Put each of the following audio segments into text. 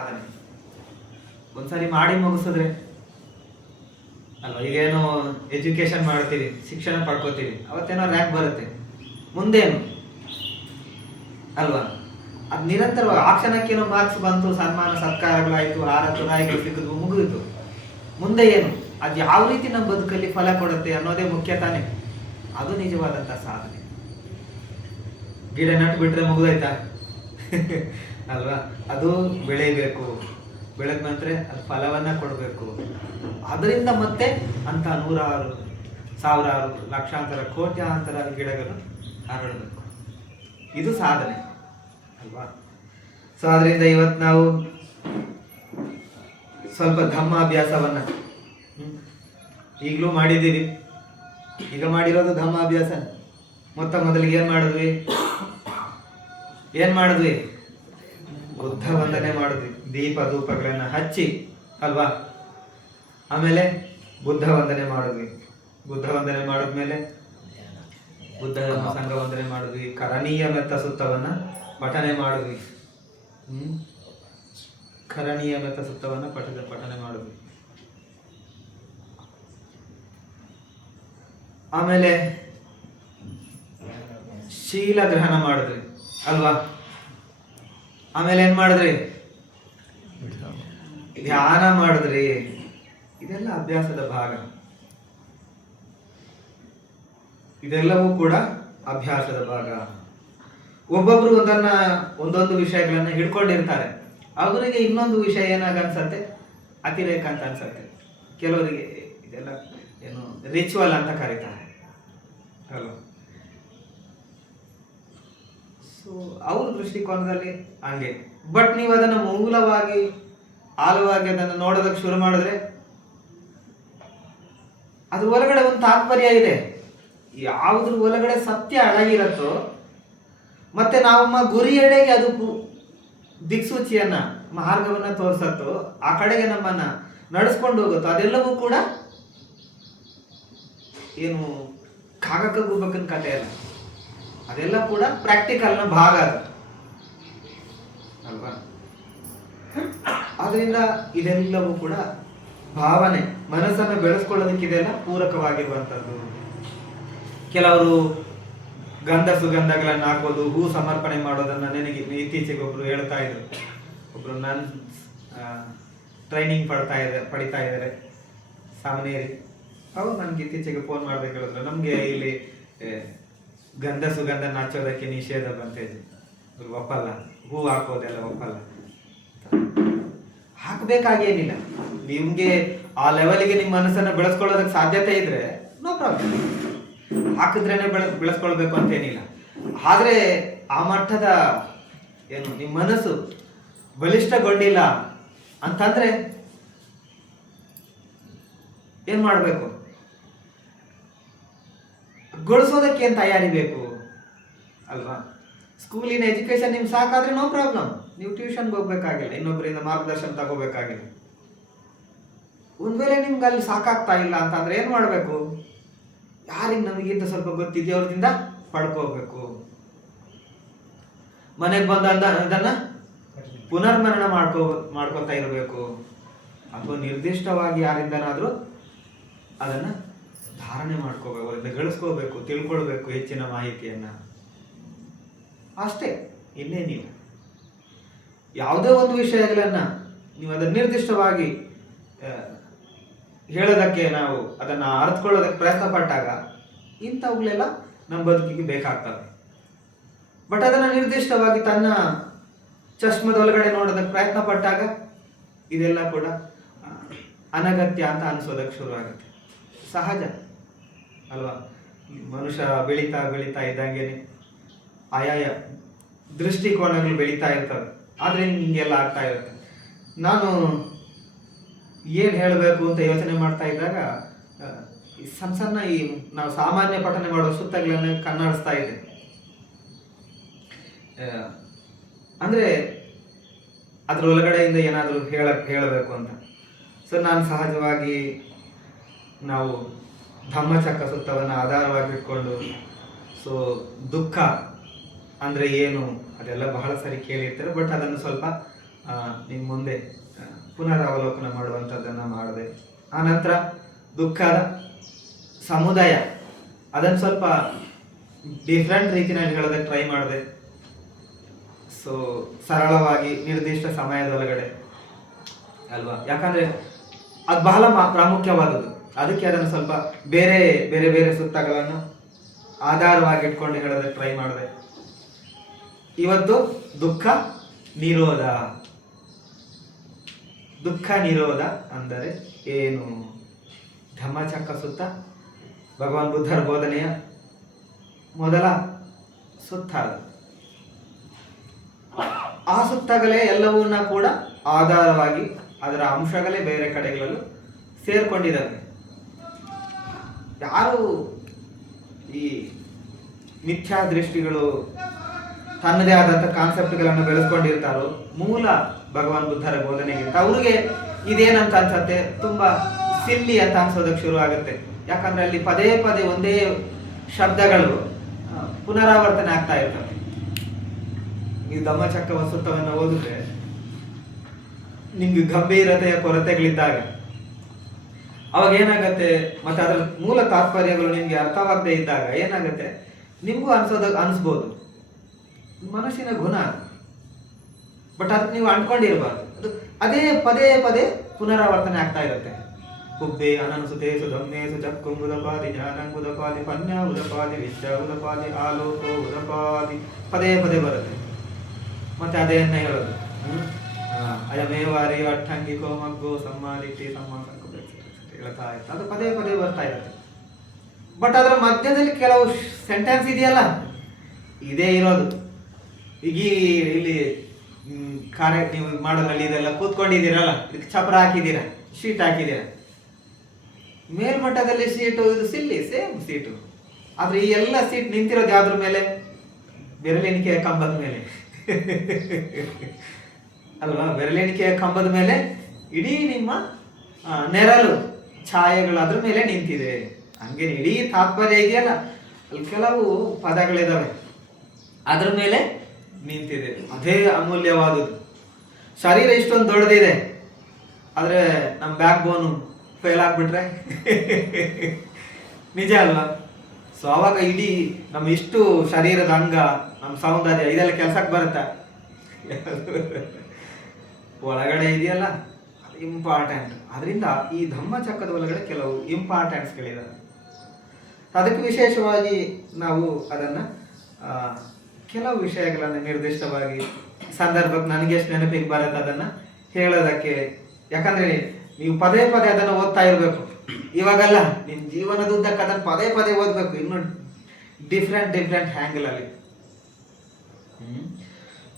ಸಾಧನೆ ಒಂದ್ಸರಿ ಮಾಡಿ ಮುಗಿಸಿದ್ರೆ ಅಲ್ವಾ. ಈಗೇನು ಎಜುಕೇಶನ್ ಮಾಡ್ತೀವಿ, ಶಿಕ್ಷಣ ಪಡ್ಕೋತೀವಿ, ಅವತ್ತೇನೋ ರ್ಯಾಂಕ್ ಬರುತ್ತೆ, ಮುಂದೇನು ಅಲ್ವಾ. ಅದು ನಿರಂತರವಾಗಿ ಆ ಕ್ಷಣಕ್ಕೇನೋ ಮಾರ್ಕ್ಸ್ ಬಂತು, ಸನ್ಮಾನ ಸತ್ಕಾರಗಳಾಯಿತು, ತುರಾಯಿಗಳು ಸಿಕ್ಕಿದ್ವು, ಮುಗಿದಿತು. ಮುಂದೆ ಏನು, ಅದು ಯಾವ ರೀತಿ ನಮ್ಮ ಬದುಕಲ್ಲಿ ಫಲ ಕೊಡುತ್ತೆ ಅನ್ನೋದೇ ಮುಖ್ಯ ತಾನೆ. ಅದು ನಿಜವಾದಂಥ ಸಾಧನೆ. ಗಿಡ ನಟ್ಟು ಬಿಟ್ರೆ ಮುಗಿದೋಯ್ತಾ ಅಲ್ವಾ. ಅದು ಬೆಳೆಯಬೇಕು, ಬೆಳೆದ ನಂತರ ಅದು ಫಲವನ್ನ ಕೊಡಬೇಕು. ಅದರಿಂದ ಮತ್ತೆ ಅಂತ ನೂರಾರು, ಸಾವಿರಾರು, ಲಕ್ಷಾಂತರ, ಕೋಟ್ಯಾಂತರ ಗಿಡಗಳು ಹರಡಬೇಕು. ಇದು ಸಾಧನೆ ಅಲ್ವಾ. ಸೊ ಅದರಿಂದ ಇವತ್ತು ನಾವು ಸ್ವಲ್ಪ ಧಮ್ಮಾಭ್ಯಾಸವನ್ನ ಈಗಲೂ ಮಾಡಿದ್ದೀವಿ. ಈಗ ಮಾಡಿರೋದು ಧಮ್ಮಾಭ್ಯಾಸ. ಮೊದಲಿಗೆ ಏನ್ ಮಾಡಿದ್ವಿ ಬುದ್ಧ ವಂದನೆ ಮಾಡಿದ್ವಿ, ದೀಪ ಧೂಪಗಳನ್ನ ಹಚ್ಚಿ ಅಲ್ವಾ. ಆಮೇಲೆ ಬುದ್ಧ ವಂದನೆ ಮಾಡಿದ್ವಿ. ಬುದ್ಧ ವಂದನೆ ಮಾಡಿದ್ಮೇಲೆ ಬುದ್ಧ ಧರ್ಮ ಸಂಘ ವಂದನೆ ಮಾಡಿದ್ವಿ. ಕರಣೀಯ ಮೆತ್ತ ಸುತ್ತವನ್ನ ಪಠನೆ ಮಾಡಿದ್ವಿ. ಕರಣೀಯ ಮೆತ್ತ ಸುತ್ತವನ್ನ ಪಠನೆ ಮಾಡಿದ್ವಿ. ಆಮೇಲೆ ಶೀಲ ಗ್ರಹಣ ಮಾಡಿದ್ವಿ ಅಲ್ವಾ. ಆಮೇಲೆ ಏನ್ ಮಾಡಿದ್ರಿ, ಧ್ಯಾನ ಮಾಡಿದ್ರಿ. ಇದೆಲ್ಲ ಅಭ್ಯಾಸದ ಭಾಗ. ಇದೆಲ್ಲವೂ ಕೂಡ ಅಭ್ಯಾಸದ ಭಾಗ. ಒಬ್ಬೊಬ್ರು ಒಂದೊಂದು ವಿಷಯಗಳನ್ನ ಹಿಡ್ಕೊಂಡಿರ್ತಾರೆ. ಅವರಿಗೆ ಇನ್ನೊಂದು ವಿಷಯ ಏನಾಗ ಅನ್ಸತ್ತೆ, ಅತಿರೇಕ ಅಂತ ಅನ್ಸತ್ತೆ. ಕೆಲವರಿಗೆ ಇದೆಲ್ಲ ಏನು ರಿಚುವಲ್ ಅಂತ ಕರೀತಾರೆ ಅಲ್ವಾ. ಸೊ ಅವ್ರ ದೃಷ್ಟಿಕೋನದಲ್ಲಿ ಹಂಗೆ. ಬಟ್ ನೀವು ಅದನ್ನು ಮೂಲವಾಗಿ ಆಳವಾಗಿ ಅದನ್ನು ನೋಡೋದಕ್ಕೆ ಶುರು ಮಾಡಿದ್ರೆ ಅದ್ರ ಒಳಗಡೆ ಒಂದು ತಾತ್ಪರ್ಯ ಇದೆ. ಯಾವುದ್ರ ಒಳಗಡೆ ಸತ್ಯ ಅಡಗಿರತ್ತೋ ಮತ್ತೆ ನಮ್ಮ ಗುರಿಯೆಡೆಗೆ ಅದು ದಿಕ್ಸೂಚಿಯನ್ನ, ಮಾರ್ಗವನ್ನ ತೋರಿಸತ್ತೋ, ಆ ಕಡೆಗೆ ನಮ್ಮನ್ನ ನಡೆಸ್ಕೊಂಡು ಹೋಗುತ್ತೋ, ಅದೆಲ್ಲವೂ ಕೂಡ ಏನು ಕಾಗಕ್ಕ ಗುಬ್ಬಕ್ಕನ ಕಥೆ ಅಲ್ಲ. ಅದೆಲ್ಲ ಕೂಡ ಪ್ರಾಕ್ಟಿಕಲ್ನ ಭಾಗ ಅದು ಅಲ್ವಾ. ಆದ್ರಿಂದ ಇದೆಲ್ಲವೂ ಕೂಡ ಭಾವನೆ, ಮನಸ್ಸನ್ನು ಬೆಳೆಸ್ಕೊಳ್ಳೋದಕ್ಕೆ ಇದೆಲ್ಲ ಪೂರಕವಾಗಿರುವಂಥದ್ದು. ಕೆಲವರು ಗಂಧ ಸುಗಂಧಗಳನ್ನ ಹಾಕೋದು, ಹೂ ಸಮರ್ಪಣೆ ಮಾಡೋದನ್ನ ನನಗೆ ಇತ್ತೀಚೆಗೆ ಒಬ್ರು ಹೇಳ್ತಾ ಇದ್ರು. ಒಬ್ರು ನನ್ ಟ್ರೈನಿಂಗ್ ಪಡಿತಾ ಇದ್ದಾರೆ ಸಾಮನೇರಿ. ಅವ್ರು ನನ್ಗೆ ಇತ್ತೀಚೆಗೆ ಫೋನ್ ಮಾಡ್ಬೇಕು ಹೇಳಿದ್ರು, ನಮ್ಗೆ ಇಲ್ಲಿ ಗಂಧ ಸುಗಂಧ ನಾಚೋದಕ್ಕೆ ನಿಷೇಧ ಬಂತಿದೆ, ಒಪ್ಪಲ್ಲ, ಹೂ ಹಾಕೋದೆಲ್ಲ ಒಪ್ಪಲ್ಲ. ಹಾಕ್ಬೇಕಾಗೇನಿಲ್ಲ. ನಿಮ್ಗೆ ಆ ಲೆವೆಲ್ಗೆ ನಿಮ್ಮ ಮನಸ್ಸನ್ನ ಬೆಳೆಸ್ಕೊಳ್ಳೋದಕ್ಕೆ ಸಾಧ್ಯತೆ ಇದ್ರೆ ನೋ ಪ್ರಾಬ್ಲಮ್, ಹಾಕಿದ್ರೇನೆ ಬೆಳೆಸ್ಕೊಳ್ಬೇಕು ಅಂತೇನಿಲ್ಲ. ಆದ್ರೆ ಆ ಮಟ್ಟದ ಏನು ನಿಮ್ಮ ಮನಸ್ಸು ಬಲಿಷ್ಠಗೊಂಡಿಲ್ಲ ಅಂತಂದ್ರೆ ಏನ್ ಮಾಡ್ಬೇಕು, ಗೊಳಿಸೋದಕ್ಕೆ ಏನ್ ತಯಾರಿ ಬೇಕು ಅಲ್ವಾ. ಸ್ಕೂಲಿನ ಎಜುಕೇಶನ್ ನಿಮ್ಗೆ ಸಾಕಾದ್ರೆ ನೋ ಪ್ರಾಬ್ಲಮ್, ನೀವು ಟ್ಯೂಷನ್ಗೆ ಹೋಗ್ಬೇಕಾಗಿಲ್ಲ, ಇನ್ನೊಬ್ಬರಿಂದ ಮಾರ್ಗದರ್ಶನ ತಗೋಬೇಕಾಗಿಲ್ಲ. ಒಂದ್ ವೇಳೆ ನಿಮ್ಗೆ ಅಲ್ಲಿ ಸಾಕಾಗ್ತಾ ಇಲ್ಲ ಅಂತಂದ್ರೆ ಏನ್ ಮಾಡ್ಬೇಕು, ಯಾರಿಗೆ ನಮಗಿಂತ ಸ್ವಲ್ಪ ಗೊತ್ತಿದೆಯೋ ಅವ್ರದಿಂದ ಪಡ್ಕೋಬೇಕು. ಮನೆಗೆ ಬಂದ ಅದನ್ನ ಪುನರ್ಮರಣ ಮಾಡ್ಕೋತಾ ಇರಬೇಕು. ಅಥವಾ ನಿರ್ದಿಷ್ಟವಾಗಿ ಯಾರಿಂದನಾದ್ರೂ ಅದನ್ನ ಧಾರಣೆ ಮಾಡ್ಕೋಬೇಕು, ಅದನ್ನ ಗಳಿಸ್ಕೋಬೇಕು, ತಿಳ್ಕೊಳ್ಬೇಕು ಹೆಚ್ಚಿನ ಮಾಹಿತಿಯನ್ನ. ಅಷ್ಟೇ, ಇನ್ನೇನಿಲ್ಲ. ಯಾವುದೇ ಒಂದು ವಿಷಯಗಳನ್ನ ನೀವು ಅದನ್ನ ನಿರ್ದಿಷ್ಟವಾಗಿ ಹೇಳೋದಕ್ಕೆ, ನಾವು ಅದನ್ನ ಅರ್ಥಕೊಳ್ಳೋದಕ್ಕೆ ಪ್ರಯತ್ನ ಪಟ್ಟಾಗ ಇಂಥವುಗಳೆಲ್ಲ ನಮ್ಮ ಬದುಕಿಗೆ ಬೇಕಾಗ್ತವೆ. ಬಟ್ ಅದನ್ನ ನಿರ್ದಿಷ್ಟವಾಗಿ ತನ್ನ ಚಶ್ಮದೊಳಗಡೆ ನೋಡೋದಕ್ಕೆ ಪ್ರಯತ್ನ ಪಟ್ಟಾಗ ಇದೆಲ್ಲ ಕೂಡ ಅನಗತ್ಯ ಅಂತ ಅನ್ಸೋದಕ್ಕೆ ಶುರು ಆಗುತ್ತೆ. ಸಹಜ ಅಲ್ವಾ. ಮನುಷ್ಯ ಬೆಳೀತಾ ಬೆಳೀತಾ ಇದ್ದಂಗೆನೆ ಆಯಾಯ ದೃಷ್ಟಿಕೋನಗಳು ಬೆಳೀತಾ ಇರ್ತವೆ. ಆದ್ರೆ ಹಿಂಗೆಲ್ಲ ಆಗ್ತಾ ಇರುತ್ತೆ. ನಾನು ಏನ್ ಹೇಳಬೇಕು ಅಂತ ಯೋಚನೆ ಮಾಡ್ತಾ ಇದ್ದಾಗ ಸಣ್ಣ ಈ ನಾವು ಸಾಮಾನ್ಯ ಪಠನೆ ಮಾಡೋ ಸುತ್ತಗಳನ್ನ ಕನ್ನಡಿಸ್ತಾ ಇದ್ದೆ. ಅಂದ್ರೆ ಅದ್ರ ಒಳಗಡೆಯಿಂದ ಏನಾದರೂ ಹೇಳಬೇಕು ಅಂತ. ಸೊ ನಾನು ಸಹಜವಾಗಿ ನಾವು ಧಮ್ಮಚಕ್ರ ಸುತ್ತವನ್ನು ಆಧಾರವಾಗಿ ಇಟ್ಕೊಂಡು, ಸೊ ದುಃಖ ಅಂದ್ರೆ ಏನು ಅದೆಲ್ಲ ಬಹಳ ಸರಿ ಕೇಳಿರ್ತಾರೆ. ಬಟ್ ಅದನ್ನು ಸ್ವಲ್ಪ ನಿಮ್ಮ ಮುಂದೆ ಪುನರಾವಲೋಕನ ಮಾಡುವಂಥದ್ದನ್ನು ಮಾಡಿದೆ. ಆನಂತರ ದುಃಖದ ಸಮುದಾಯ ಅದನ್ನು ಸ್ವಲ್ಪ ಡಿಫ್ರೆಂಟ್ ರೀತಿಯಲ್ಲಿ ಹೇಳೋದಕ್ಕೆ ಟ್ರೈ ಮಾಡಿದೆ. ಸೊ ಸರಳವಾಗಿ ನಿರ್ದಿಷ್ಟ ಸಮಯದೊಳಗಡೆ ಅಲ್ವಾ, ಯಾಕಂದರೆ ಅದು ಬಹಳ ಪ್ರಾಮುಖ್ಯವಾದದ್ದು. ಅದಕ್ಕೆ ಅದನ್ನು ಸ್ವಲ್ಪ ಬೇರೆ ಬೇರೆ ಬೇರೆ ಸೂತ್ರಗಳನ್ನು ಆಧಾರವಾಗಿ ಇಟ್ಕೊಂಡು ಹೇಳೋದಕ್ಕೆ ಟ್ರೈ ಮಾಡಿದೆ. ಇವತ್ತು ದುಃಖ ನಿರೋಧ. ದುಃಖ ನಿರೋಧ ಅಂದರೆ ಏನು? ಧಮ್ಮಚಕ್ರ ಸುತ್ತ ಭಗವಾನ್ ಬುದ್ಧರ ಬೋಧನೆಯ ಮೊದಲ ಸುತ್ತ. ಆ ಸುತ್ತಗಳೇ ಎಲ್ಲವನ್ನ ಕೂಡ ಆಧಾರವಾಗಿ ಅದರ ಅಂಶಗಳೇ ಬೇರೆ ಕಡೆಗಳಲ್ಲೂ ಸೇರ್ಕೊಂಡಿದ್ದಾವೆ. ಯಾರು ಈ ಮಿಥ್ಯಾ ದೃಷ್ಟಿಗಳು ತನ್ನದೇ ಆದಂಥ ಕಾನ್ಸೆಪ್ಟ್ಗಳನ್ನು ಬೆಳೆಸ್ಕೊಂಡಿರ್ತಾರೋ ಮೂಲ ಭಗವಾನ್ ಬುದ್ಧರ ಬೋಧನೆಗಿಂತ ಅವ್ರಿಗೆ ಇದೇನಂತ ಅನ್ಸತ್ತೆ, ತುಂಬಾ ಸಿಲ್ಲಿ ಅಂತ ಅನ್ಸೋದಕ್ಕೆ ಶುರು ಆಗುತ್ತೆ. ಯಾಕಂದ್ರೆ ಅಲ್ಲಿ ಪದೇ ಪದೇ ಒಂದೇ ಶಬ್ದಗಳು ಪುನರಾವರ್ತನೆ ಆಗ್ತಾ ಇರ್ತವೆ. ಈ ಧಮ್ಮಚಕ್ರ ವಸ್ತುತ್ವವನ್ನು ಓದಿದ್ರೆ ನಿಮ್ಗೆ ಗಂಭೀರತೆಯ ಕೊರತೆಗಳಿದ್ದಾಗ ಅವಾಗ ಏನಾಗತ್ತೆ, ಮತ್ತೆ ಅದರ ಮೂಲ ತಾತ್ಪರ್ಯಗಳು ನಿಮ್ಗೆ ಅರ್ಥವಾಗದೇ ಇದ್ದಾಗ ಏನಾಗತ್ತೆ, ನಿಮ್ಗೂ ಅನಿಸ್ಬೋದು. ಮನಸ್ಸಿನ ಗುಣ, ಬಟ್ ಅದಕ್ಕೆ ನೀವು ಅಂದ್ಕೊಂಡಿರ್ಬಾರ್ದು. ಅದು ಅದೇ ಪದೇ ಪದೇ ಪುನರಾವರ್ತನೆ ಆಗ್ತಾ ಇರುತ್ತೆ. ಕುಬ್ಬೆ ಅನನುಸುತೆ ಸುಧಮ್ಮೆ ಸುಚಕ್ಕುಂ ಉದಪಾದಿ ಜ್ಞಾನಂ ಉದಪಾದಿ ಪನ್ಯ ಉದಪಾದಿ ವಿದ್ಯಾ ಉದಪಾದಿ ಆಲೋಕೋ ಉದಪಾದಿ ಪದೇ ಪದೇ ಬರುತ್ತೆ. ಮತ್ತೆ ಅದೇನ್ನ ಹೇಳೋದು, ಅಯಮೇವಾರಿ ಅಟ್ಟಂಗಿಕೋ ಮಗ್ಗೋ ಸಮ್ಮಾದಿಟ್ಟಿ ಸಮ್ಮಾಸಂಕು ಹೇಳ್ತಾ ಇತ್ತು. ಅದು ಪದೇ ಪದೇ ಬರ್ತಾ ಇರುತ್ತೆ. ಬಟ್ ಅದರ ಮಧ್ಯದಲ್ಲಿ ಕೆಲವು ಸೆಂಟೆನ್ಸ್ ಇದೆಯಲ್ಲ, ಇದೇ ಇರೋದು. ಈಗ ಇಲ್ಲಿ ಕಾರ್ಯ ನೀವು ಮಾಡೋದ್ರಲ್ಲಿ ಇದೆಲ್ಲ ಕೂತ್ಕೊಂಡಿದ್ದೀರಲ್ಲ, ಇದಕ್ಕೆ ಚಪ್ರ ಹಾಕಿದ್ದೀರಾ, ಶೀಟ್ ಹಾಕಿದ್ದೀರಾ. ಮೇಲ್ಮಟ್ಟದಲ್ಲಿ ಸೀಟು ಇದು ಸಿಲ್ಲಿ ಸೇಮ್ ಸೀಟು, ಆದ್ರೆ ಈ ಎಲ್ಲ ಸೀಟ್ ನಿಂತಿರೋದು ಯಾವ್ದ್ರ ಮೇಲೆ? ಬೆರಳೆಣಿಕೆಯ ಕಂಬದ ಮೇಲೆ ಅಲ್ವಾ? ಬೆರಳೆಣಿಕೆಯ ಕಂಬದ ಮೇಲೆ ಇಡೀ ನಿಮ್ಮ ನೆರಳು ಛಾಯೆಗಳು ಅದ್ರ ಮೇಲೆ ನಿಂತಿದೆ. ಹಂಗೇನೆ ಇಡೀ ತಾತ್ಪರ್ಯ ಇದೆಯಲ್ಲ, ಅಲ್ಲಿ ಕೆಲವು ಪದಗಳಿದಾವೆ ಅದ್ರ ಮೇಲೆ ನಿಂತಿದೆ. ಅದೇ ಅಮೂಲ್ಯವಾದುದು. ಶರೀರ ಇಷ್ಟೊಂದು ದೊಡ್ಡದಿದೆ, ಆದ್ರೆ ನಮ್ಮ ಬ್ಯಾಕ್ ಬೋನು ಫೇಲ್ ಆಗ್ಬಿಟ್ರೆ ನಿಜ ಅಲ್ವಾ? ಸೊ ಅವಾಗ ಇಡೀ ನಮ್ಮ ಇಷ್ಟು ಶರೀರದ ಅಂಗ, ನಮ್ಮ ಸೌಂದರ್ಯ ಇದೆಲ್ಲ ಕೆಲ್ಸಕ್ಕೆ ಬರುತ್ತಾ? ಒಳಗಡೆ ಇದೆಯಲ್ಲ ಅದು ಇಂಪಾರ್ಟೆಂಟ್. ಅದರಿಂದ ಈ ಧಮ್ಮಚಕ್ರದ ಒಳಗಡೆ ಕೆಲವು ಇಂಪಾರ್ಟೆನ್ಸ್ಗಳಿದಾವೆ. ಅದಕ್ಕೆ ವಿಶೇಷವಾಗಿ ನಾವು ಅದನ್ನ ಕೆಲವು ವಿಷಯಗಳನ್ನು ನಿರ್ದಿಷ್ಟವಾಗಿ ಸಂದರ್ಭಕ್ಕೆ ನನಗೆ ಎಷ್ಟು ನೆನಪಿಗೆ ಬರುತ್ತೆ ಅದನ್ನ ಹೇಳೋದಕ್ಕೆ. ಯಾಕಂದ್ರೆ ನೀವು ಪದೇ ಪದೇ ಅದನ್ನು ಓದ್ತಾ ಇರಬೇಕು. ಇವಾಗಲ್ಲ, ನಿಮ್ಮ ಜೀವನದ ಉದ್ದಕ್ಕೆ ಅದನ್ನು ಪದೇ ಪದೇ ಓದಬೇಕು, ಇನ್ನು ಡಿಫ್ರೆಂಟ್ ಹ್ಯಾಂಗಲ್ ಅಲ್ಲಿ.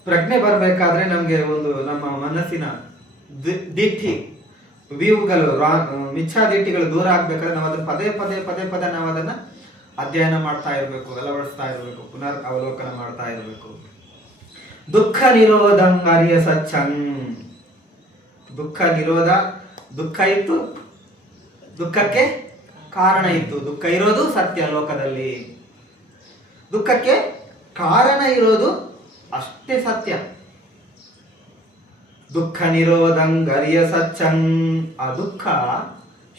ಪ್ರಜ್ಞೆ ಬರಬೇಕಾದ್ರೆ ನಮಗೆ ಒಂದು ನಮ್ಮ ಮನಸ್ಸಿನ ದಿಟ್ಟಿ ವ್ಯೂಗಳು ಮಿಥ್ಯಾದಿಟ್ಟಿಗಳು ದೂರ ಆಗ್ಬೇಕಾದ್ರೆ ನಾವು ಅದನ್ನ ಪದೇ ಪದೇ ನಾವು ಅದನ್ನ ಅಧ್ಯಯನ ಮಾಡ್ತಾ ಇರಬೇಕು, ಅಳವಡಿಸ್ತಾ ಇರಬೇಕು, ಪುನರ್ ಅವಲೋಕನ ಮಾಡ್ತಾ ಇರಬೇಕು. ದುಃಖ ನಿರೋಧಂ ಅರಿಯ ಸಚ್ಚಂ. ದುಃಖ ನಿರೋಧ, ದುಃಖ ಇತ್ತು, ದುಃಖಕ್ಕೆ ಕಾರಣ ಇತ್ತು. ದುಃಖ ಇರೋದು ಸತ್ಯ ಲೋಕದಲ್ಲಿ, ದುಃಖಕ್ಕೆ ಕಾರಣ ಇರೋದು ಅಷ್ಟೇ ಸತ್ಯ. ದುಃಖ ನಿರೋಧಂಗರಿಯ ಸಚ್ಚಂ. ಆ ದುಃಖ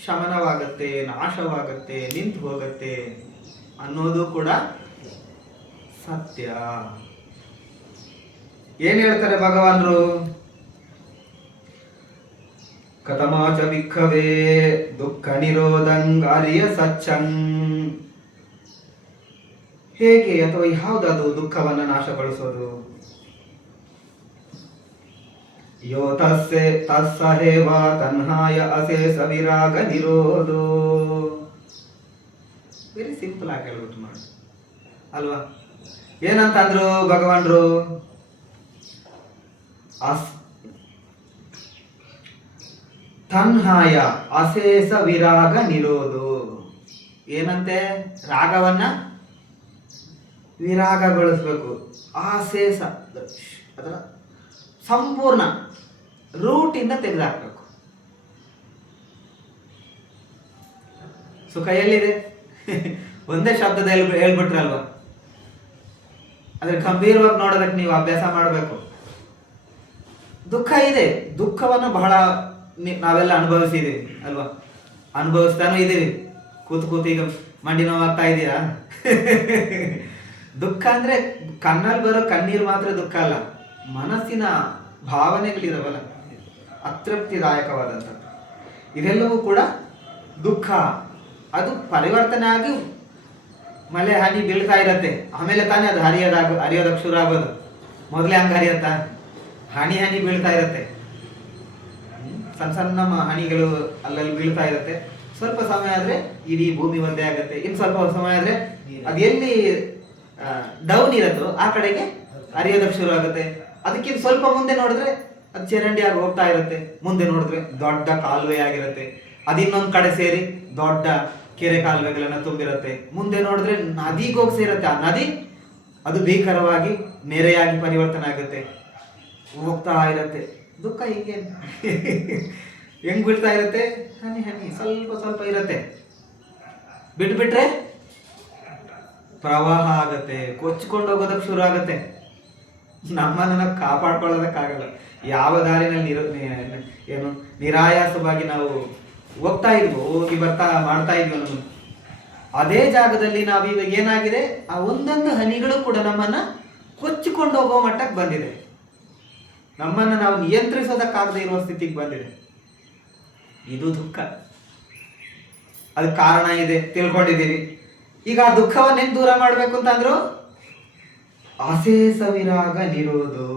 ಶಮನವಾಗತ್ತೆ, ನಾಶವಾಗತ್ತೆ, ನಿಂತು ಹೋಗತ್ತೆ ಅನ್ನೋದು ಕೂಡ ಸತ್ಯ. ಏನ್ ಹೇಳ್ತಾರೆ ಭಗವಾನ್ರು? ಕಥಮಾಚ ವಿಖವೇ ದುಃಖ ನಿರೋಧಂಗರಿಯ ಸಚ್ಚಂ. ಹೇಗೆ ಅಥವಾ ಯಾವುದದು ದುಃಖವನ್ನ ನಾಶಗೊಳಿಸೋದು? ಯೋ ತಸ್ಸೆ ತಸ್ಸಹೇವ ತನ್ಹಾಯ ಅಶೇಷ ವಿರಾಗ ನಿರೋಧೋ. ವೆರಿ ಸಿಂಪಲ್ ಆಗಿ ಹೇಳ್ಬಿಟ್ಟು ಮಾಡಿ ಅಲ್ವಾ? ಏನಂತಂದ್ರು ಭಗವಾನ್ರು? ತನ್ಹಾಯ ಅಶೇಷ ವಿರಾಗ ನಿರೋಧೋ. ಏನಂತೆ? ರಾಗವನ್ನ ವಿರಾಗಗೊಳಿಸ್ಬೇಕು. ಆಶೇಷ ಅದರ ಸಂಪೂರ್ಣ ರೂಟಿಂದ ತೆಗೆದುಹಾಕ್ಬೇಕು. ಸುಖ ಎಲ್ಲಿದೆ? ಒಂದೇ ಶಬ್ದದಲ್ಲಿ ಹೇಳ್ಬಿಟ್ರಲ್ವಾ? ಅದ್ರ ಗಂಭೀರವಾಗಿ ನೋಡೋದಕ್ಕೆ ನೀವು ಅಭ್ಯಾಸ ಮಾಡಬೇಕು. ದುಃಖ ಇದೆ, ದುಃಖವನ್ನು ಬಹಳ ನಾವೆಲ್ಲ ಅನುಭವಿಸಿದೀವಿ ಅಲ್ವಾ, ಅನುಭವಿಸ್ತಾನೂ ಇದೀವಿ. ಕೂತು ಈಗ ಮಂಡಿ ನೋವಾಗ್ತಾ ಇದೆಯಾ? ದುಃಖ ಅಂದ್ರೆ ಕಣ್ಣಲ್ಲಿ ಬರೋ ಕಣ್ಣೀರು ಮಾತ್ರ ದುಃಖ ಅಲ್ಲ, ಮನಸ್ಸಿನ ಭಾವನೆಗಳಿದಾವಲ್ಲ, ಅತೃಪ್ತಿದಾಯಕವಾದಂಥದ್ದು, ಇದೆಲ್ಲವೂ ಕೂಡ ದುಃಖ. ಅದು ಪರಿವರ್ತನೆ ಆಗಿ ಮಳೆ ಹನಿ ಬೀಳ್ತಾ ಇರತ್ತೆ, ಆಮೇಲೆ ತಾನೇ ಅದು ಹರಿಯೋದಕ್ಕೆ ಶುರು ಆಗೋದು. ಮೊದಲೇ ಹಂಗೆ ಹರಿಯತ್ತ? ಹನಿ ಬೀಳ್ತಾ ಇರತ್ತೆ, ಸಣ್ಣ ಸಣ್ಣ ಹನಿಗಳು ಅಲ್ಲಲ್ಲಿ ಬೀಳ್ತಾ ಇರತ್ತೆ. ಸ್ವಲ್ಪ ಸಮಯ ಆದ್ರೆ ಇಡೀ ಭೂಮಿ ಒಂದೇ ಆಗತ್ತೆ. ಇನ್ನು ಸ್ವಲ್ಪ ಸಮಯ ಆದ್ರೆ ಅದು ಎಲ್ಲಿ ಡೌನ್ ಇರತ್ತೋ ಆ ಕಡೆಗೆ ಹರಿಯೋದಕ್ಕೆ ಶುರು ಆಗುತ್ತೆ. ಅದಕ್ಕಿಂತ ಸ್ವಲ್ಪ ಮುಂದೆ ನೋಡಿದ್ರೆ ಅದು ಚರಂಡಿ ಆಗಿ ಹೋಗ್ತಾ ಇರುತ್ತೆ. ಮುಂದೆ ನೋಡಿದ್ರೆ ದೊಡ್ಡ ಕಾಲುವೆ ಆಗಿರುತ್ತೆ, ಅದಿನ್ನೊಂದ್ ಕಡೆ ಸೇರಿ ದೊಡ್ಡ ಕೆರೆ ಕಾಲುವೆಗಳನ್ನ ತುಂಬಿರುತ್ತೆ. ಮುಂದೆ ನೋಡಿದ್ರೆ ನದಿಗೆ ಹೋಗಿ ಸೇರುತ್ತೆ. ಆ ನದಿ ಅದು ಭೀಕರವಾಗಿ ನೆರೆಯಾಗಿ ಪರಿವರ್ತನೆ ಆಗುತ್ತೆ, ಹೋಗ್ತಾ ಇರತ್ತೆ. ದುಃಖ ಹೀಗೆ ಹೆಂಗ್ ಬಿಡ್ತಾ ಇರುತ್ತೆ, ಹನಿ ಸ್ವಲ್ಪ ಸ್ವಲ್ಪ ಇರತ್ತೆ, ಬಿಟ್ಬಿಟ್ರೆ ಪ್ರವಾಹ ಆಗತ್ತೆ, ಕೊಚ್ಕೊಂಡು ಹೋಗೋದಕ್ಕೆ ಶುರು ಆಗತ್ತೆ. ನಮ್ಮನ್ನ ಕಾಪಾಡ್ಕೊಳ್ಳೋದಕ್ಕಾಗಲ್ಲ. ಯಾವ ದಾರಿನಲ್ಲಿ ನಿರಾಯಾಸವಾಗಿ ನಾವು ಹೋಗ್ತಾ ಇದ್ವು, ಹೋಗಿ ಬರ್ತಾ ಮಾಡ್ತಾ ಇದ್ವಿ ಅನ್ನೋದು, ಅದೇ ಜಾಗದಲ್ಲಿ ನಾವಿವಾಗ ಏನಾಗಿದೆ, ಆ ಒಂದೊಂದು ಹನಿಗಳು ಕೂಡ ನಮ್ಮನ್ನ ಕೊಚ್ಚಿಕೊಂಡು ಹೋಗೋ ಮಟ್ಟಕ್ಕೆ ಬಂದಿದೆ. ನಮ್ಮನ್ನ ನಾವು ನಿಯಂತ್ರಿಸೋದಕ್ಕಾಗದೇ ಇರುವ ಸ್ಥಿತಿಗೆ ಬಂದಿದೆ. ಇದು ದುಃಖ. ಅದಕ್ಕೆ ಕಾರಣ ಇದೆ, ತಿಳ್ಕೊಂಡಿದ್ದೀವಿ. ಈಗ ಆ ದುಃಖವನ್ನ ಹೆಂಗ್ ದೂರ ಮಾಡ್ಬೇಕು ಅಂತಂದ್ರು, ಅಶೇಷ ವಿರಾಗ ನಿರೋಧು,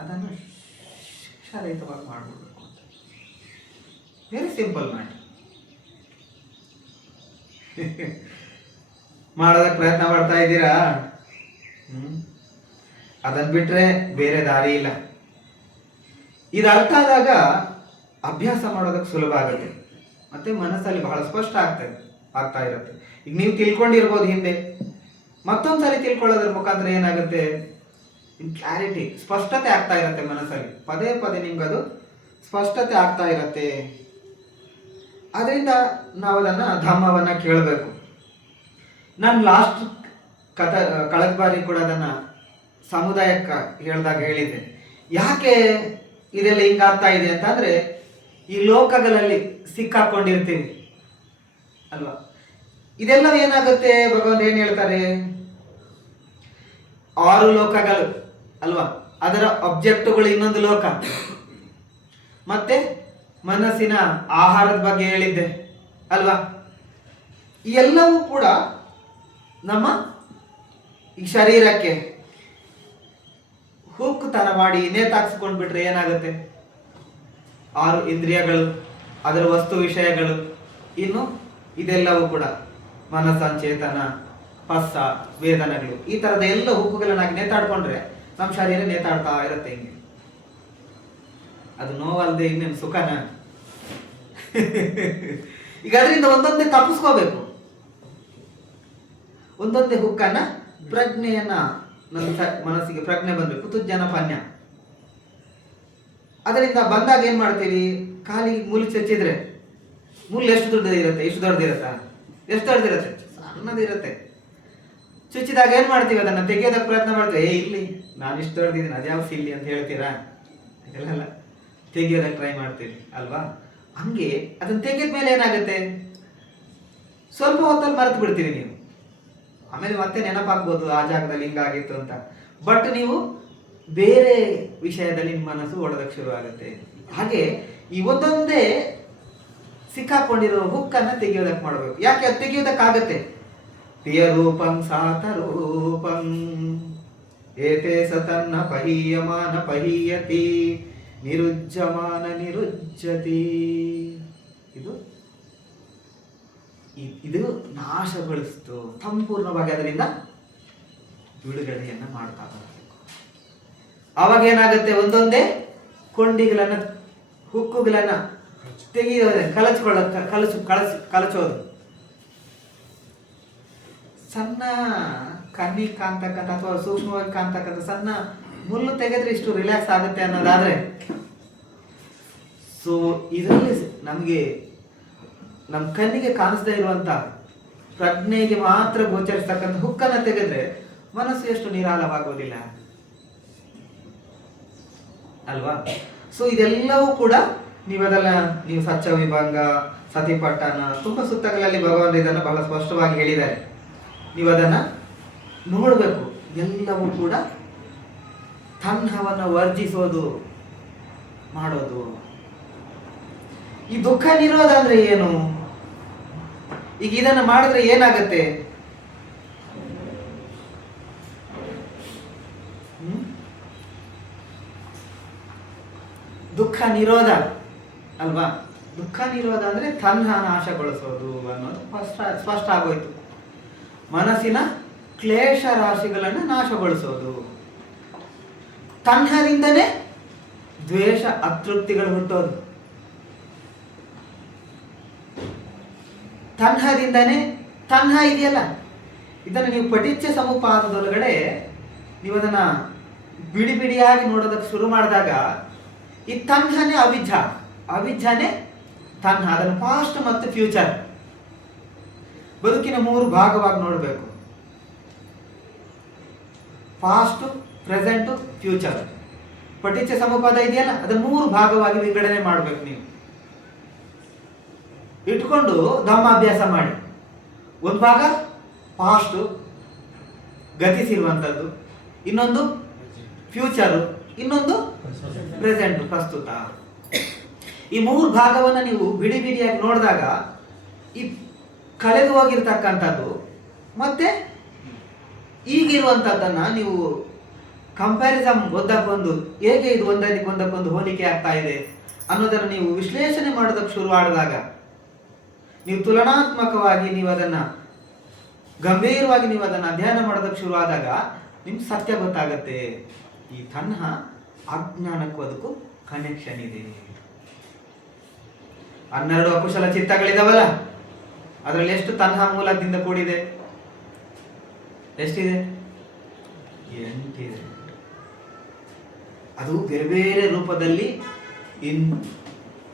ಅದನ್ನು ಶಿಕ್ಷಾರಹಿತವಾಗಿ ಮಾಡ್ಬಿಡ್ಬೇಕು. ವೆರಿ ಸಿಂಪಲ್ ಮಾಡಿ ಮಾಡೋದಕ್ಕೆ ಪ್ರಯತ್ನ ಪಡ್ತಾ ಇದ್ದೀರಾ? ಅದನ್ನ ಬಿಟ್ರೆ ಬೇರೆ ದಾರಿ ಇಲ್ಲ. ಇದು ಅರ್ಥ ಆದಾಗ ಅಭ್ಯಾಸ ಮಾಡೋದಕ್ಕೆ ಸುಲಭ ಆಗುತ್ತೆ, ಮತ್ತೆ ಮನಸ್ಸಲ್ಲಿ ಬಹಳ ಸ್ಪಷ್ಟ ಆಗ್ತಾ ಇರುತ್ತೆ. ಈಗ ನೀವು ತಿಳ್ಕೊಂಡಿರ್ಬೋದು ಹಿಂದೆ, ಮತ್ತೊಂದ್ಸರಿ ತಿಳ್ಕೊಳ್ಳೋದ್ರ ಮುಖಾಂತರ ಏನಾಗುತ್ತೆ, ಕ್ಲಾರಿಟಿ, ಸ್ಪಷ್ಟತೆ ಆಗ್ತಾ ಇರುತ್ತೆ ಮನಸ್ಸಲ್ಲಿ. ಪದೇ ಪದೇ ನಿಮ್ಗದು ಸ್ಪಷ್ಟತೆ ಆಗ್ತಾ ಇರತ್ತೆ. ಅದರಿಂದ ನಾವು ಅದನ್ನ ಧಮ್ಮವನ್ನ ಕೇಳಬೇಕು. ನಾನು ಲಾಸ್ಟ್ ಕಳೆದ ಬಾರಿ ಕೂಡ ಅದನ್ನ ಸಮುದಾಯಕ್ಕೆ ಹೇಳಿದ್ದೆ. ಯಾಕೆ ಇದೆಲ್ಲ ಹಿಂಗಾಗ್ತಾ ಇದೆ ಅಂತಂದ್ರೆ, ಈ ಲೋಕಗಳಲ್ಲಿ ಸಿಕ್ಕಾಕೊಂಡಿರ್ತೀವಿ ಅಲ್ವಾ. ಇದೆಲ್ಲ ಏನಾಗುತ್ತೆ, ಭಗವಂತ ಏನ್ ಹೇಳ್ತಾರೆ, 6 ಲೋಕಗಳು ಅಲ್ವಾ, ಅದರ ಆಬ್ಜೆಕ್ಟ್ಗಳು ಇನ್ನೊಂದು ಲೋಕ, ಮತ್ತೆ ಮನಸ್ಸಿನ ಆಹಾರದ ಬಗ್ಗೆ ಹೇಳಿದ್ದೆ ಅಲ್ವಾ. ಈ ಎಲ್ಲವೂ ಕೂಡ ನಮ್ಮ ಈ ಶರೀರಕ್ಕೆ ಹುಕ್ಕುತನ ಮಾಡಿ ನೇತಾಕ್ಸ್ಕೊಂಡ್ ಬಿಟ್ರೆ ಏನಾಗುತ್ತೆ, 6 ಇಂದ್ರಿಯಗಳು, ಅದರ ವಸ್ತು ವಿಷಯಗಳು, ಇನ್ನು ಇದೆಲ್ಲವೂ ಕೂಡ ಮನಸ್ಸಂಚೇತನ, ಪಸ್ಸ, ವೇದನೆಗಳು, ಈ ತರದ ಎಲ್ಲ ಹುಕ್ಕುಗಳನ್ನಾಗಿ ನೇತಾಡ್ಕೊಂಡ್ರೆ ನಮ್ಮ ಶರೀರ ನೇತಾಡ್ತಾ ಇರುತ್ತೆ ಹಿಂಗೆ. ಅದು ನೋವಲ್ದೆ ಇನ್ನೇನು ಸುಖನ? ಈಗ ಅದರಿಂದ ಒಂದೊಂದೇ ತಪ್ಪಿಸ್ಕೋಬೇಕು. ಒಂದೊಂದೇ ಹುಕ್ಕನ್ನ, ಪ್ರಜ್ಞೆಯನ್ನ, ನನ್ನ ಮನಸ್ಸಿಗೆ ಪ್ರಜ್ಞೆ ಬಂದ್ರೆ ತುಜ್ಜನ ಪನ್ಯ. ಅದರಿಂದ ಬಂದಾಗ ಏನ್ ಮಾಡ್ತೀವಿ, ಕಾಲಿಗೆ ಮುಳ್ಳು ಚಚ್ಚಿದ್ರೆ ಮುಳ್ಳು ಎಷ್ಟು ದೊಡ್ಡದಿರುತ್ತೆ, ಇಷ್ಟು ದೊಡ್ಡದಿರತ್ತ, ಎಷ್ಟು ದೊಡ್ಡದಿರುತ್ತೆ, ಸಣ್ಣದಿರುತ್ತೆ. ಚುಚ್ಚಿದಾಗ ಏನ್ ಮಾಡ್ತೀವಿ, ಅದನ್ನ ತೆಗೆಯೋದಕ್ಕೆ ಪ್ರಯತ್ನ ಮಾಡ್ತೀವಿ. ಇಲ್ಲಿ ನಾನು ಇಷ್ಟು ದೊಡ್ಡದಿದ್ದೀನಿ, ಅದ್ಯಾವ ಸಿಲ್ಲಿ ಅಂತ ಹೇಳ್ತೀರಾ? ಇಲ್ಲ, ತೆಗಿಯೋದಕ್ಕೆ ಟ್ರೈ ಮಾಡ್ತೀವಿ ಅಲ್ವಾ. ಹಂಗೆ ಅದನ್ನ ತೆಗೆದ ಮೇಲೆ ಏನಾಗುತ್ತೆ, ಸ್ವಲ್ಪ ಹೊತ್ತಲ್ಲಿ ಮರೆತು ಬಿಡ್ತೀವಿ ನೀವು. ಆಮೇಲೆ ಮತ್ತೆ ನೆನಪಾಗ್ಬೋದು ಆ ಜಾಗದಲ್ಲಿ ಹಿಂಗಾಗಿತ್ತು ಅಂತ. ಬಟ್ ನೀವು ಬೇರೆ ವಿಷಯದಲ್ಲಿ ನಿಮ್ಮ ಮನಸ್ಸು ಓಡೋದಕ್ಕೆ ಶುರು ಆಗುತ್ತೆ. ಹಾಗೆ ಈ ಒಂದೊಂದೇ ಸಿಕ್ಕಾಕೊಂಡಿರೋ ಹುಕ್ಕನ್ನ ತೆಗೆಯೋದಕ್ಕೆ ಮಾಡಬೇಕು. ಯಾಕೆ ಅದು ತೆಗೆಯೋದಕ್ಕಾಗತ್ತೆ? ಪ್ರಿಯ ರೂಪಂ ಸಾತ ರೂಪಂ ಏತೆ ಸತನ್ನ ಪಹೀಯಮಾನ ಪಹೀಯತಿ ನಿರುಜ್ಜಮಾನ ನಿರುಜ್ಜತಿ. ಇದು ನಾಶಗೊಳಿಸ್ತು ಸಂಪೂರ್ಣವಾಗಿ. ಅದರಿಂದ ಬಿಡುಗಡೆಯನ್ನ ಮಾಡ್ತಾ ಬರಬೇಕು. ಅವಾಗ ಏನಾಗುತ್ತೆ, ಒಂದೊಂದೇ ಕೊಂಡಿಗಳನ್ನ, ಹುಕ್ಕುಗಳನ್ನ ತೆಗೆಯೋದು, ಕಲಚೋದು. ಸಣ್ಣ ಕಣ್ಣಿಗೆ ಕಾಣ್ತಕ್ಕಂಥ ಅಥವಾ ಸೂಕ್ಷ್ಮವಾಗಿ ಕಾಣ್ತಕ್ಕಂಥ ಸಣ್ಣ ಮುಳ್ಳು ತೆಗೆದ್ರೆ ಇಷ್ಟು ರಿಲ್ಯಾಕ್ಸ್ ಆಗುತ್ತೆ ಅನ್ನೋದಾದ್ರೆ, ಸೊ ಇದರಲ್ಲಿ ನಮಗೆ ನಮ್ಮ ಕಣ್ಣಿಗೆ ಕಾಣಿಸದೇ ಇರುವಂತ, ಪ್ರಜ್ಞೆಗೆ ಮಾತ್ರ ಗೋಚರಿಸ್ತಕ್ಕಂಥ ಹುಕ್ಕನ್ನ ತೆಗೆದ್ರೆ ಮನಸ್ಸು ಎಷ್ಟು ನಿರಾಳವಾಗೋದಿಲ್ಲ ಅಲ್ವಾ. ಸೊ ಇದೆಲ್ಲವೂ ಕೂಡ ನೀವದೆಲ್ಲ ನೀವು ಸಚ್ಚ ವಿಭಂಗ ಸತಿಪಟ್ಟಣ ತುಂಬ ಸುತ್ತಗಳಲ್ಲಿ ಭಗವಾನ್ ಇದನ್ನು ಬಹಳ ಸ್ಪಷ್ಟವಾಗಿ ಹೇಳಿದ್ದಾರೆ. ನೀವು ಅದನ್ನು ನೋಡಬೇಕು. ಎಲ್ಲವೂ ಕೂಡ ತನ್ನವನ್ನು ವರ್ಜಿಸೋದು ಮಾಡೋದು. ಈ ದುಃಖ ನಿರೋಧ ಅಂದ್ರೆ ಏನು? ಈಗ ಇದನ್ನು ಮಾಡಿದ್ರೆ ಏನಾಗತ್ತೆ? ದುಃಖ ನಿರೋಧ ಅಲ್ವಾ? ದುಃಖ ನಿರೋಧ ಅಂದ್ರೆ ತನ್ನ ನಾಶಗೊಳಿಸೋದು ಅನ್ನೋದು ಸ್ಪಷ್ಟ ಆಗೋಯ್ತು. ಮನಸ್ಸಿನ ಕ್ಲೇಶ ರಾಶಿಗಳನ್ನು ನಾಶಗೊಳಿಸೋದು. ತನ್ನರಿಂದನೇ ದ್ವೇಷ ಅತೃಪ್ತಿಗಳು ಹುಟ್ಟೋದು. ತನ್ನದಿಂದನೇ ತನ್ನ ಇದೆಯಲ್ಲ, ಇದನ್ನು ನೀವು ಪಠಿಚ್ಛ ಸಮುಪಾದದೊಳಗಡೆ ನೀವು ಅದನ್ನ ಬಿಡಿ ಬಿಡಿಯಾಗಿ ನೋಡೋದಕ್ಕೆ ಶುರು ಮಾಡಿದಾಗ ಈ ತನ್ನನೇ ಅವಿಜ್ಞಾನೇ ತನ್ನ. ಅದನ್ನು ಪಾಸ್ಟ್ ಮತ್ತು ಫ್ಯೂಚರ್, ಬದುಕಿನ 3 ಭಾಗವಾಗಿ ನೋಡಬೇಕು. Past, present, future. ಪಠಿಚ್ಛ ಸಮುಪಾದ ಇದೆಯಲ್ಲ, ಅದನ್ನು 3 ಭಾಗವಾಗಿ ವಿಂಗಡಣೆ ಮಾಡಬೇಕು. ನೀವು ಇಟ್ಕೊಂಡು ಧಮ್ಮಾಭ್ಯಾಸ ಮಾಡಿ. ಒಂದು ಭಾಗ ಪಾಸ್ಟ್ ಗತಿಸಿರುವಂಥದ್ದು, ಇನ್ನೊಂದು ಫ್ಯೂಚರು, ಇನ್ನೊಂದು ಪ್ರೆಸೆಂಟ್ ಪ್ರಸ್ತುತ. ಈ 3 ಭಾಗವನ್ನು ನೀವು ಬಿಡಿ ಬಿಡಿಯಾಗಿ ನೋಡಿದಾಗ ಈ ಕಳೆದು ಹೋಗಿರ್ತಕ್ಕಂಥದ್ದು ಮತ್ತೆ ಈಗಿರುವಂಥದ್ದನ್ನ ನೀವು ಕಂಪ್ಯಾರಿಸಮ್ ಒಂದಕ್ಕೊಂದು ಹೇಗೆ ಇದು ಒಂದಕ್ಕೊಂದು ಹೋಲಿಕೆ ಆಗ್ತಾ ಇದೆ ಅನ್ನೋದನ್ನು ನೀವು ವಿಶ್ಲೇಷಣೆ ಮಾಡೋದಕ್ಕೆ ಶುರು ಮಾಡಿದಾಗ, ನೀವು ತುಲನಾತ್ಮಕವಾಗಿ ನೀವು ಅದನ್ನು ಗಂಭೀರವಾಗಿ ನೀವು ಅದನ್ನು ಅಧ್ಯಯನ ಮಾಡೋದಕ್ಕೆ ಶುರು ಆದಾಗ ನಿಮ್ಗೆ ಸತ್ಯ ಗೊತ್ತಾಗತ್ತೆ. ಈ ತನ್ನ ಅಜ್ಞಾನಕ್ಕೂ ಅದಕ್ಕೂ ಕನೆಕ್ಷನ್ ಇದೆ. 12 ಅಕುಶಲ ಚಿತ್ತಗಳಿದಾವಲ್ಲ, ಅದರಲ್ಲಿ ಎಷ್ಟು ತನ್ನ ಮೂಲದಿಂದ ಕೂಡಿದೆ? ಎಷ್ಟಿದೆ? 8 ಇದೆ. ಅದು ಬೇರೆ ಬೇರೆ ರೂಪದಲ್ಲಿ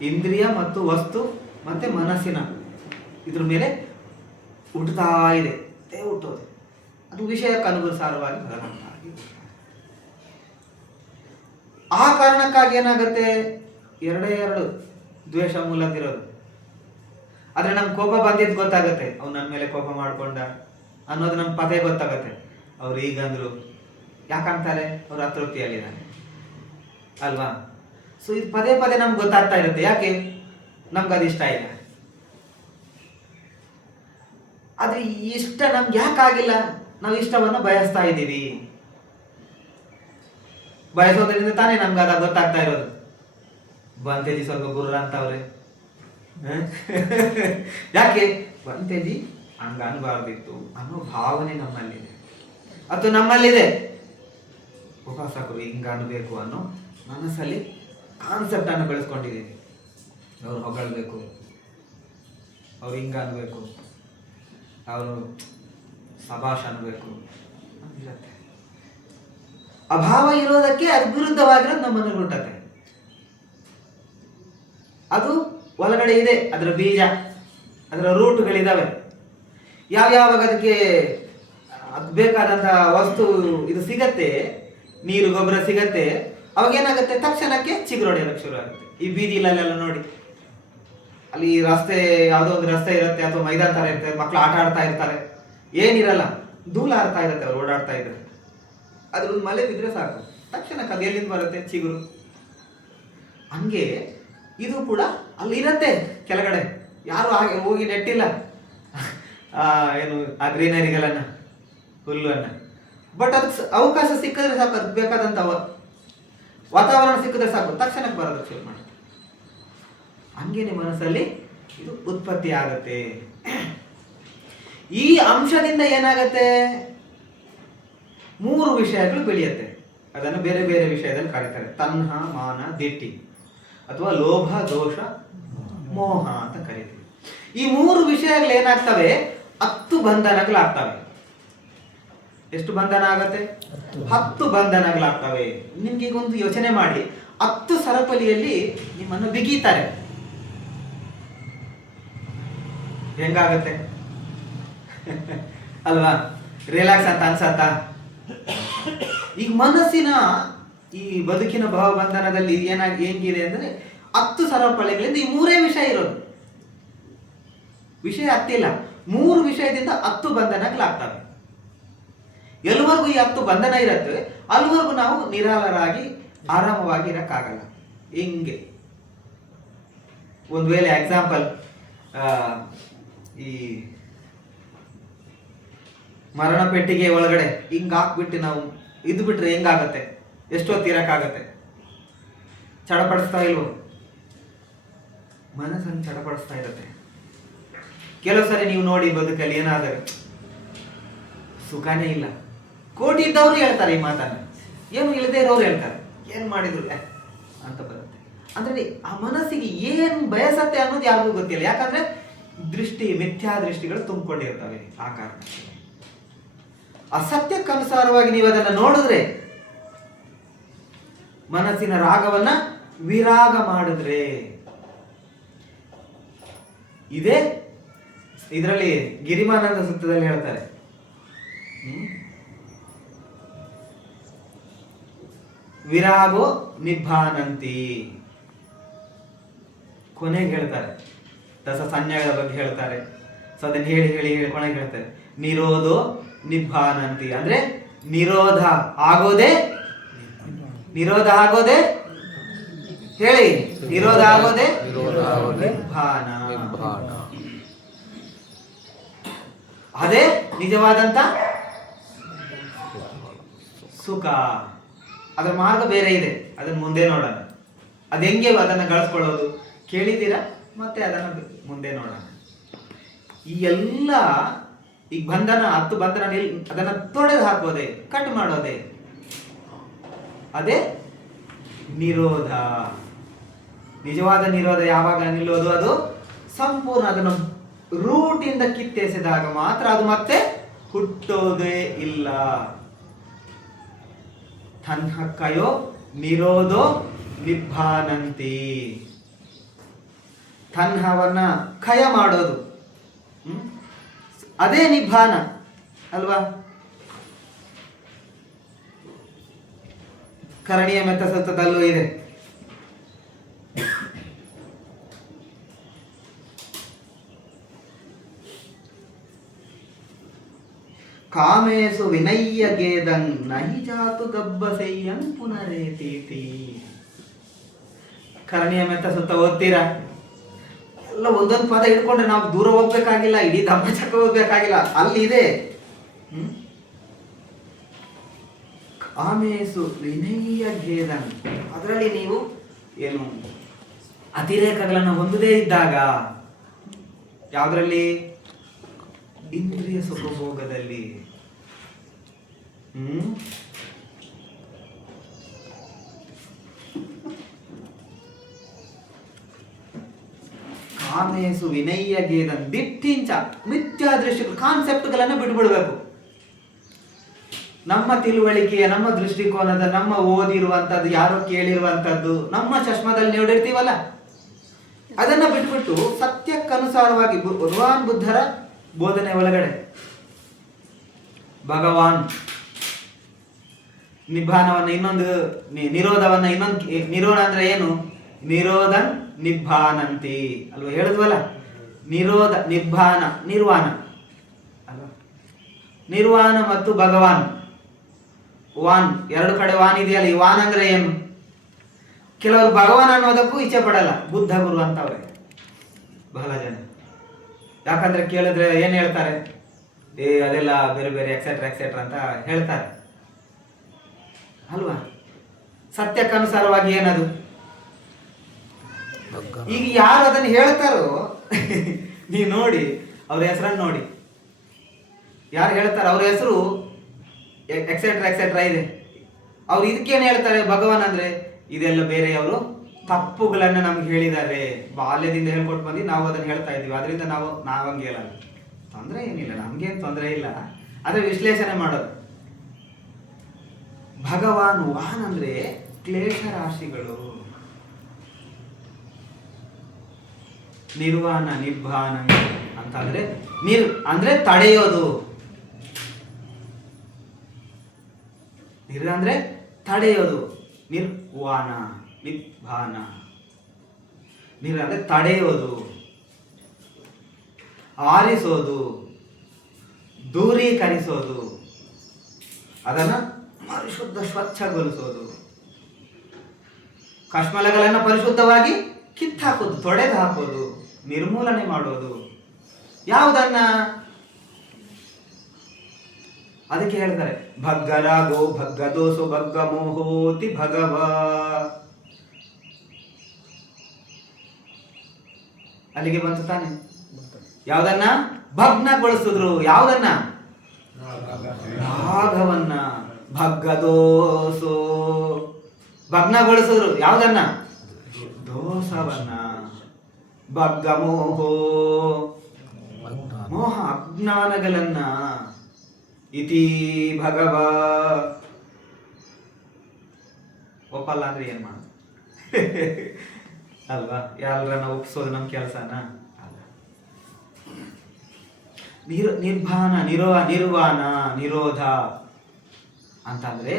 ಇಂದ್ರಿಯ ಮತ್ತು ವಸ್ತು ಮತ್ತೆ ಮನಸ್ಸಿನ ಇದ್ರ ಮೇಲೆ ಹುಟ್ಟುತ್ತಾ ಇದೆ, ಹುಟ್ಟೋದು. ಅದು ವಿಷಯಕ್ಕನುಸಾರವಾಗಿ ಬದಲಾಗಿ. ಆ ಕಾರಣಕ್ಕಾಗಿ ಏನಾಗುತ್ತೆ? 2 ದ್ವೇಷ ಮೂಲದಿರೋದು. ಆದ್ರೆ ನಮ್ಗೆ ಕೋಪ ಬಂದಿದ್ದು ಗೊತ್ತಾಗತ್ತೆ, ಅವ್ನು ನನ್ನ ಮೇಲೆ ಕೋಪ ಮಾಡ್ಕೊಂಡ ಅನ್ನೋದು ನಮ್ಗೆ ಪದೇ ಗೊತ್ತಾಗತ್ತೆ. ಅವ್ರು ಈಗಂದ್ರು ಯಾಕಂತಾರೆ? ಅವ್ರು ಅತೃಪ್ತಿಯಲ್ಲಿದ್ದಾನೆ ಅಲ್ವಾ? ಸೊ ಇದು ಪದೇ ಪದೇ ನಮ್ಗೆ ಗೊತ್ತಾಗ್ತಾ ಇರುತ್ತೆ. ಯಾಕೆ? ನಮ್ಗೆ ಅದು ಇಷ್ಟ ಇಲ್ಲ. ಆದ್ರೆ ಇಷ್ಟ ನಮ್ಗೆ ಯಾಕಾಗಿಲ್ಲ? ನಾವು ಇಷ್ಟವನ್ನು ಬಯಸ್ತಾ ಇದ್ದೀವಿ. ಬಯಸೋದ್ರಿಂದ ತಾನೇ ನಮ್ಗೆ ಅದ ಗೊತ್ತಾಗ್ತಾ ಇರೋದು. ಬಂತೇಜಿ ಸ್ವಲ್ಪ ಗುರ್ರ ಅಂತವ್ರೆ. ಯಾಕೆ? ಬಂತೇಜಿ ಹಂಗ ಅನ್ಬಾರ್ದಿತ್ತು ಅನ್ನೋ ಭಾವನೆ ನಮ್ಮಲ್ಲಿದೆ, ಅಥವಾ ನಮ್ಮಲ್ಲಿದೆ. ಉಪಾಸಕರು ಹಿಂಗ ಅನ್ಬೇಕು ಅನ್ನೋ ಮನಸ್ಸಲ್ಲಿ ಕಾನ್ಸೆಪ್ಟ್ ಅನ್ನು ಬೆಳೆಸ್ಕೊಂಡಿದ್ದೀವಿ. ಅವ್ರು ಹೊಗಳ್ಬೇಕು, ಅವ್ರು ಹಿಂಗ ಅನ್ಬೇಕು, ಅವರು ಸಭಾಷ್ ಅನ್ಬೇಕು ಇರತ್ತೆ. ಅಭಾವ ಇರೋದಕ್ಕೆ ವಿರುದ್ಧವಾಗಿರೋದು ನಮ್ಮನ್ನು ಹುಟ್ಟತ್ತೆ. ಅದು ಒಳಗಡೆ ಇದೆ, ಅದರ ಬೀಜ, ಅದರ ರೂಟ್ಗಳಿದಾವೆ. ಯಾವ್ಯಾವಾಗ ಅದಕ್ಕೆ ಬೇಕಾದಂತ ವಸ್ತು ಇದು ಸಿಗತ್ತೆ, ನೀರು ಗೊಬ್ಬರ ಸಿಗತ್ತೆ, ಅವಾಗ ಏನಾಗುತ್ತೆ? ತಕ್ಷಣಕ್ಕೆ ಚಿಗುರೊಡೆಯೋದಕ್ಕೆ ಶುರು ಆಗುತ್ತೆ. ಈ ಬೀದಿಲಲ್ಲೆಲ್ಲ ನೋಡಿ, ಅಲ್ಲಿ ರಸ್ತೆ, ಯಾವುದೋ ಒಂದು ರಸ್ತೆ ಇರುತ್ತೆ ಅಥವಾ ಮೈದಾನ ತರ ಇರುತ್ತೆ, ಮಕ್ಕಳು ಆಟ ಆಡ್ತಾ ಇರ್ತಾರೆ, ಏನಿರಲ್ಲ, ಧೂಳ ಆಡ್ತಾ ಇರುತ್ತೆ, ಅವ್ರು ಓಡಾಡ್ತಾ ಇದ್ರೆ. ಅದ್ರೊಂದು ಮಳೆ ಬಿದ್ರೆ ಸಾಕು, ತಕ್ಷಣಕ್ಕೆ ಅದು ಎಲ್ಲಿಂದ ಬರುತ್ತೆ? ಚಿಗುರು. ಹಂಗೆ ಇದು ಕೂಡ ಅಲ್ಲಿರತ್ತೆ ಕೆಳಗಡೆ, ಯಾರು ಹಾಗೆ ಹೋಗಿ ನೆಟ್ಟಿಲ್ಲ ಏನು ಆ ಗ್ರೀನರಿಗಳನ್ನ, ಹುಲ್ಲನ್ನ. ಬಟ್ ಅದಕ್ಕೆ ಅವಕಾಶ ಸಿಕ್ಕಿದ್ರೆ ಸಾಕು, ಅದಕ್ಕೆ ಬೇಕಾದಂತ ವಾತಾವರಣ ಸಿಕ್ಕಿದ್ರೆ ಸಾಕು, ತಕ್ಷಣಕ್ಕೆ ಬರೋದಕ್ಕೆ ಶುರು ಮಾಡುತ್ತೆ. ಹಂಗೇನೆ ಮನಸ್ಸಲ್ಲಿ ಇದು ಉತ್ಪತ್ತಿ ಆಗತ್ತೆ. ಈ ಅಂಶದಿಂದ ಏನಾಗತ್ತೆ? 3 ವಿಷಯಗಳು ಬೆಳೆಯುತ್ತೆ. ಅದನ್ನು ಬೇರೆ ಬೇರೆ ವಿಷಯದಲ್ಲಿ ಕರೀತಾರೆ. ತನ್ಹ, ಮಾನ, ದಿಟ್ಟಿ, ಅಥವಾ ಲೋಭ, ದೋಷ, ಮೋಹ ಅಂತ ಕರೀತೀವಿ. ಈ 3 ವಿಷಯಗಳು ಏನಾಗ್ತವೆ? 10 ಬಂಧನಗಳಾಗ್ತವೆ. ಎಷ್ಟು ಬಂಧನ ಆಗತ್ತೆ? 10 ಬಂಧನಗಳಾಗ್ತವೆ. ನಿಮ್ಗೆ ಈಗ ಒಂದು ಯೋಚನೆ ಮಾಡಿ, 10 ಸರಪಳಿಯಲ್ಲಿ ನಿಮ್ಮನ್ನು ಬಿಗಿತಾರೆ, ಹೆಂಗಾಗತ್ತೆ ಅಲ್ವಾ? ರಿಲ್ಯಾಕ್ಸ್ ಅಂತ ಅನ್ಸತ್ತ? ಈಗ ಮನಸ್ಸಿನ ಈ ಬದುಕಿನ ಭಾವಬಂಧನದಲ್ಲಿ ಹೆಂಗಿದೆ ಅಂದ್ರೆ 10 ಸರಪಳಿಗಳಿಂದ ಈ 3 ವಿಷಯ ಇರೋದು. ವಿಷಯ 10 ಇಲ್ಲ, 3 ವಿಷಯದಿಂದ 10 ಬಂಧನಗಳಾಗ್ತವೆ. ಎಲ್ಲಿವರೆಗೂ ಈ 10 ಬಂಧನ ಇರುತ್ತೆ ಅಲ್ಲಿವರೆಗೂ ನಾವು ನಿರಾಳರಾಗಿ ಆರಾಮವಾಗಿ ಇರಕ್ಕಾಗಲ್ಲ. ಹಿಂಗೆ ಒಂದು ವೇಳೆ ಎಕ್ಸಾಂಪಲ್, ಈ ಮರಣ ಪೆಟ್ಟಿಗೆ ಒಳಗಡೆ ಹಿಂಗ್ ಹಾಕ್ಬಿಟ್ಟು ನಾವು ಇದು ಬಿಟ್ರೆ ಹೆಂಗಾಗತ್ತೆ? ಎಷ್ಟೊತ್ತು ಇರಕ್ಕಾಗತ್ತೆ? ಚಡಪಡಿಸ್ತಾ ಇಲ್ವೋ? ಮನಸ್ಸನ್ನು ಚಡಪಡಿಸ್ತಾ ಇರುತ್ತೆ. ಕೆಲವು ಸರಿ ನೀವು ನೋಡಿ ಬದುಕಲ್ಲಿ ಏನಾದರೂ ಸುಖನೇ ಇಲ್ಲ. ಕೋಟಿ ಇದ್ದವರು ಹೇಳ್ತಾರೆ ಈ ಮಾತನ್ನ, ಏನು ಇಲ್ಲದೆ ಇರೋರು ಹೇಳ್ತಾರೆ ಏನ್ ಮಾಡಿದ್ರು ಅಂತ ಬರುತ್ತೆ. ಅಂದ್ರೆ ಆ ಮನಸ್ಸಿಗೆ ಏನ್ ಬಯಸತ್ತೆ ಅನ್ನೋದು ಯಾರಿಗೂ ಗೊತ್ತಿಲ್ಲ. ಯಾಕಂದ್ರೆ ಮಿಥ್ಯಾ ದೃಷ್ಟಿಗಳು ತುಂಬಿಕೊಂಡಿರ್ತವೆ. ಆ ಕಾರಣ ಅಸತ್ಯಕ್ಕನುಸಾರವಾಗಿ ನೀವು ಅದನ್ನ ನೋಡಿದ್ರೆ, ಮನಸ್ಸಿನ ರಾಗವನ್ನ ವಿರಾಗ ಮಾಡಿದ್ರೆ, ಇದೇ ಇದರಲ್ಲಿ ಗಿರಿಮಾನಂದ ಸೂತ್ರದಲ್ಲಿ ಹೇಳ್ತಾರೆ, ವಿರಾಗೋ ನಿಬ್ಬಾನಂತಿ. ಕೊನೆಗೆ ಹೇಳ್ತಾರೆ, ದಸ ಸಂಜ್ಞೆಗಳ ಬಗ್ಗೆ ಹೇಳ್ತಾರೆ. ಸೊ ಅದನ್ನ ಹೇಳಿ ಹೇಳಿ ಹೇಳಿ ಕೊನೆಗೆ ಹೇಳ್ತಾರೆ, ನಿರೋಧೋ ನಿಬ್ಬಾನಂತಿ. ಅಂದ್ರೆ ನಿರೋಧ ಆಗೋದೇ ಹೇಳಿ, ನಿರೋಧ ಆಗೋದೇ ನಿಬ್ಬಾನ. ಅದೇ ನಿಜವಾದಂತ ಸುಖ. ಅದರ ಮಾರ್ಗ ಬೇರೆ ಇದೆ, ಅದನ್ನ ಮುಂದೆ ನೋಡೋಣ. ಅದ ಹೆಂಗೆ ಅದನ್ನ ಗಳಿಸ್ಕೊಳ್ಳೋದು ಕೇಳಿದ್ದೀರಾ, ಮತ್ತೆ ಅದನ್ನ ಮುಂದೆ ನೋಡೋಣ. ಈ ಎಲ್ಲ ಈಗ ಬಂಧನ 10 ಬಂಧನ ಅದನ್ನ ತೊಡೆದು ಹಾಕೋದೆ, ಕಟ್ ಮಾಡೋದೆ, ಅದೇ ನಿರೋಧ. ನಿಜವಾದ ನಿರೋಧ ಯಾವಾಗ ನಿಲ್ಲೋದು? ಅದು ಸಂಪೂರ್ಣ ಅದನ್ನು ರೂಟಿಂದ ಕಿತ್ತೆಸೆದಾಗ ಮಾತ್ರ ಅದು ಮತ್ತೆ ಹುಟ್ಟೋದೇ ಇಲ್ಲ. ತನ್ಹಕ್ಕಯೋ ನಿರೋಧೋ ನಿಬ್ಬಾನಂತಿ. ತನ್ಹವನ್ನ ಖಯ ಮಾಡೋದು, ಅದೇ ನಿಬ್ಬಾನ ಅಲ್ವಾ? ಕರಣೀಯ ಮೆತ್ತ ಸತ್ತದಲ್ಲೂ ಇದೆ. ಕಾಮೇಸು ವಿನಯ್ಯ ಗೇದನ್ ನಹಿ ಜಾತು ಗಬ್ಬಸೆಯ್ಯಂ ಪುನರೇತೀತಿ. ಕರಣೀಯ ಮೆತ್ತ ಸುತ್ತ ಓದ್ತೀರಾ? ಎಲ್ಲ ಒಂದೊಂದು ಪದ ಇಟ್ಕೊಂಡ್ರೆ ನಾವು ದೂರ ಹೋಗ್ಬೇಕಾಗಿಲ್ಲ, ಇಡೀ ಧಮ್ಮಚಕ್ರ ಹೋಗ್ಬೇಕಾಗಿಲ್ಲ, ಅಲ್ಲಿ ಇದೆ. ಕಾಮೇಸು ವಿನಯ್ಯ ಗೇದನ್, ಅದರಲ್ಲಿ ನೀವು ಏನು ಅತಿರೇಕಗಳನ್ನು ಹೊಂದದೇ ಇದ್ದಾಗ, ಯಾವುದರಲ್ಲಿ? ಇಂದ್ರಿಯ ಸುಖಭೋಗದಲ್ಲಿ. ಕಾಮೇಸು ವಿನಯ್ಯ ಗೇದನ್ ದಿಟ್ಟಿಂಚ ಮಿಥ್ಯಾ ದೃಷ್ಟಿಗಳು, ಕಾನ್ಸೆಪ್ಟ್ಗಳನ್ನ ಬಿಟ್ಬಿಡ್ಬೇಕು. ನಮ್ಮ ತಿಳುವಳಿಕೆಯ, ನಮ್ಮ ದೃಷ್ಟಿಕೋನದ, ನಮ್ಮ ಓದಿರುವಂತದ್ದು, ಯಾರೋ ಕೇಳಿರುವಂತದ್ದು, ನಮ್ಮ ಚಶ್ಮದಲ್ಲಿ ನೋಡಿರ್ತೀವಲ್ಲ, ಅದನ್ನ ಬಿಟ್ಬಿಟ್ಟು ಸತ್ಯಕ್ಕನುಸಾರವಾಗಿ ಭಗವಾನ್ ಬುದ್ಧರ ಬೋಧನೆ ಒಳಗಡೆ ಭಗವಾನ್ ನಿಬ್ಬಾನವನ್ನ ಇನ್ನೊಂದು, ನಿರೋಧವನ್ನ ಇನ್ನೊಂದು, ನಿರೋಧ ಅಂದ್ರೆ ಏನು? ನಿರೋಧನ್ ನಿಬ್ಬಾನಂತಿ ಅಲ್ವಾ? ಹೇಳಿದ್ವಲ್ಲ, ನಿರೋಧ ನಿಬ್ಬಾನ ನಿರ್ವಾಣ ಅಲ್ವಾ? ನಿರ್ವಾಣ ಮತ್ತು ಭಗವಾನ್ ವಾನ್, ಎರಡು ಕಡೆ ವಾನ್ ಇದೆಯಲ್ಲ. ಈ ವಾನ್ ಅಂದ್ರೆ ಏನು? ಕೆಲವರು ಭಗವಾನ್ ಅನ್ನೋದಕ್ಕೂ ಇಚ್ಛೆ ಪಡಲ್ಲ, ಬುದ್ಧ ಗುರು ಅಂತವ್ರೆ ಬಹಳ ಜನ. ಯಾಕಂದ್ರೆ ಕೇಳಿದ್ರೆ ಏನ್ ಹೇಳ್ತಾರೆ? ಅದೆಲ್ಲ ಬೇರೆ ಬೇರೆ ಎಕ್ಸೆಟ್ರಾ ಎಕ್ಸೆಟ್ರಾ ಅಂತ ಹೇಳ್ತಾರೆ ಅಲ್ವಾ? ಸತ್ಯಕ್ಕನುಸಾರವಾಗಿ ಏನದು? ಈಗ ಯಾರು ಅದನ್ನ ಹೇಳ್ತಾರೋ ನೀವು ನೋಡಿ, ಅವ್ರ ಹೆಸರನ್ನು ನೋಡಿ, ಯಾರು ಹೇಳ್ತಾರೆ ಅವ್ರ ಹೆಸರು ಎಕ್ಸೆಟ್ರಾ ಎಕ್ಸೆಟ್ರಾ ಇದೆ. ಅವ್ರು ಇದಕ್ಕೇನು ಹೇಳ್ತಾರೆ? ಭಗವಾನ್ ಅಂದ್ರೆ ಇದೆಲ್ಲ ಬೇರೆ, ಅವರು ತಪ್ಪುಗಳನ್ನ ನಮ್ಗೆ ಹೇಳಿದ್ದಾರೆ, ಬಾಲ್ಯದಿಂದ ಹೇಳ್ಕೊಟ್ಟು ಬಂದು ನಾವು ಅದನ್ನ ಹೇಳ್ತಾ ಇದೀವಿ, ಅದರಿಂದ ನಾವು ಹಂಗೆ ಹೇಳಲ್ಲ. ತೊಂದರೆ ಏನಿಲ್ಲ, ನಮ್ಗೇನು ತೊಂದರೆ ಇಲ್ಲ, ಅದ್ರ ವಿಶ್ಲೇಷಣೆ ಮಾಡೋದು. ಭಗವಾನ್ ವಾನ್ ಅಂದ್ರೆ ಕ್ಲೇಶ ರಾಶಿಗಳು. ನಿರ್ವಾಣ ನಿಬ್ಬಾನ ಅಂತಂದ್ರೆ ಅಂದ್ರೆ ತಡೆಯೋದು. ಅಂದ್ರೆ ತಡೆಯೋದು. ನಿರ್ವಾಣ, ನಿಭಾನ. ಅಂದ್ರೆ ತಡೆಯೋದು, ಆರಿಸೋದು, ದೂರೀಕರಿಸೋದು, ಅದನ್ನ ಪರಿಶುದ್ಧ ಸ್ವಚ್ಛಗೊಳಿಸೋದು, ಕಶ್ಮಲಗಳನ್ನು ಪರಿಶುದ್ಧವಾಗಿ ಕಿತ್ತಾಕೋದು, ತೊಡೆದು ಹಾಕೋದು, ನಿರ್ಮೂಲನೆ ಮಾಡೋದು. ಯಾವುದನ್ನ? ಅದಕ್ಕೆ ಹೇಳ್ತಾರೆ ಭಗ್ಗರಾಗೋ ಭಗ್ಗದೋಸೋ ಭಗ್ಗ ಮೋಹೋತಿ ಭಗವ. ಅಲ್ಲಿಗೆ ಬಂತು ತಾನೆ. ಯಾವುದನ್ನ ಭಗ್ನಗೊಳಿಸಿದ್ರು? ಯಾವುದನ್ನ? ರಾಗವನ್ನ. ಭಗ್ಗದೋಸೋ ಭಗ್ನಗೊಳಿಸಿದ್ರು. ಯಾವುದನ್ನ? ದೋಷವನ್ನ. ಭಗ್ಗ ಮೋಹೋ ಮೋಹ ಅಜ್ಞಾನಗಳನ್ನ. ಇತಿ ಭಗವ. ಒಪ್ಪಲ್ಲ ಅಂದ್ರೆ ಏನ್ ಮಾಡ ಅಲ್ವಾ? ಯಾರನ್ನ ಒಪ್ಸೋದು ನಮ್ ಕೆಲ್ಸನ ಅಲ್ಲ. ನಿರ್ಭಾನ, ನಿರ್ವಾಣ, ನಿರೋಧ ಅಂತಂದ್ರೆ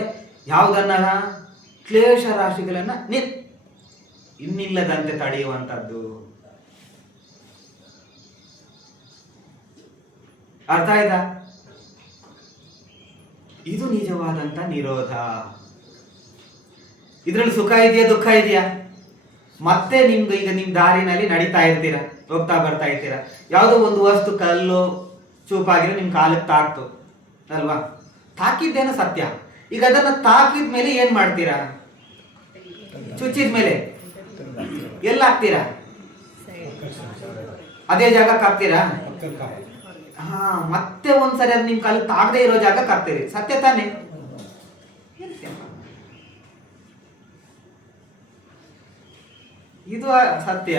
ಯಾವುದನ್ನ? ಕ್ಲೇಶ ರಾಶಿಗಳನ್ನ ಇನ್ನಿಲ್ಲದಂತೆ ತಡೆಯುವಂತದ್ದು. ಅರ್ಥ ಆಯ್ತಾ? ಇದು ನಿಜವಾದಂತ ನಿರೋಧ. ಇದ್ರಲ್ಲಿ ಸುಖ ಇದೆಯಾ, ದುಃಖ ಇದೆಯಾ? ಮತ್ತೆ ನಿಮ್ಗೆ ಈಗ ನಿಮ್ ದಾರಿನಲ್ಲಿ ನಡೀತಾ ಇರ್ತೀರಾ, ಹೋಗ್ತಾ ಬರ್ತಾ ಇರ್ತೀರಾ, ಯಾವುದೋ ಒಂದು ವಸ್ತು ಕಲ್ಲು ಚೂಪಾಗಿರೋ ನಿಮ್ ಕಾಲಕ್ಕೆ ತಾಕ್ತು ಅಲ್ವಾ? ತಾಕಿದ್ದೇನೋ ಸತ್ಯ. ಈಗ ಅದನ್ನ ತಾಕಿದ ಮೇಲೆ ಏನ್ ಮಾಡ್ತೀರಾ? ಚುಚ್ಚಿದ ಮೇಲೆ ಎಲ್ಲ ಹಾಕ್ತೀರಾ? ಅದೇ ಜಾಗಕ್ಕೆ ಹಾಕ್ತೀರಾ? ಮತ್ತೆ ಒಂದ್ಸರಿ ಅದು ನಿಮ್ ಕಾಲಕ್ಕೆ ತಾಗದೆ ಇರೋ ಜಾಗಕ್ಕೆ ಹಾಕ್ತೀರಿ. ಸತ್ಯ ತಾನೆ? ಇದು ಸತ್ಯ.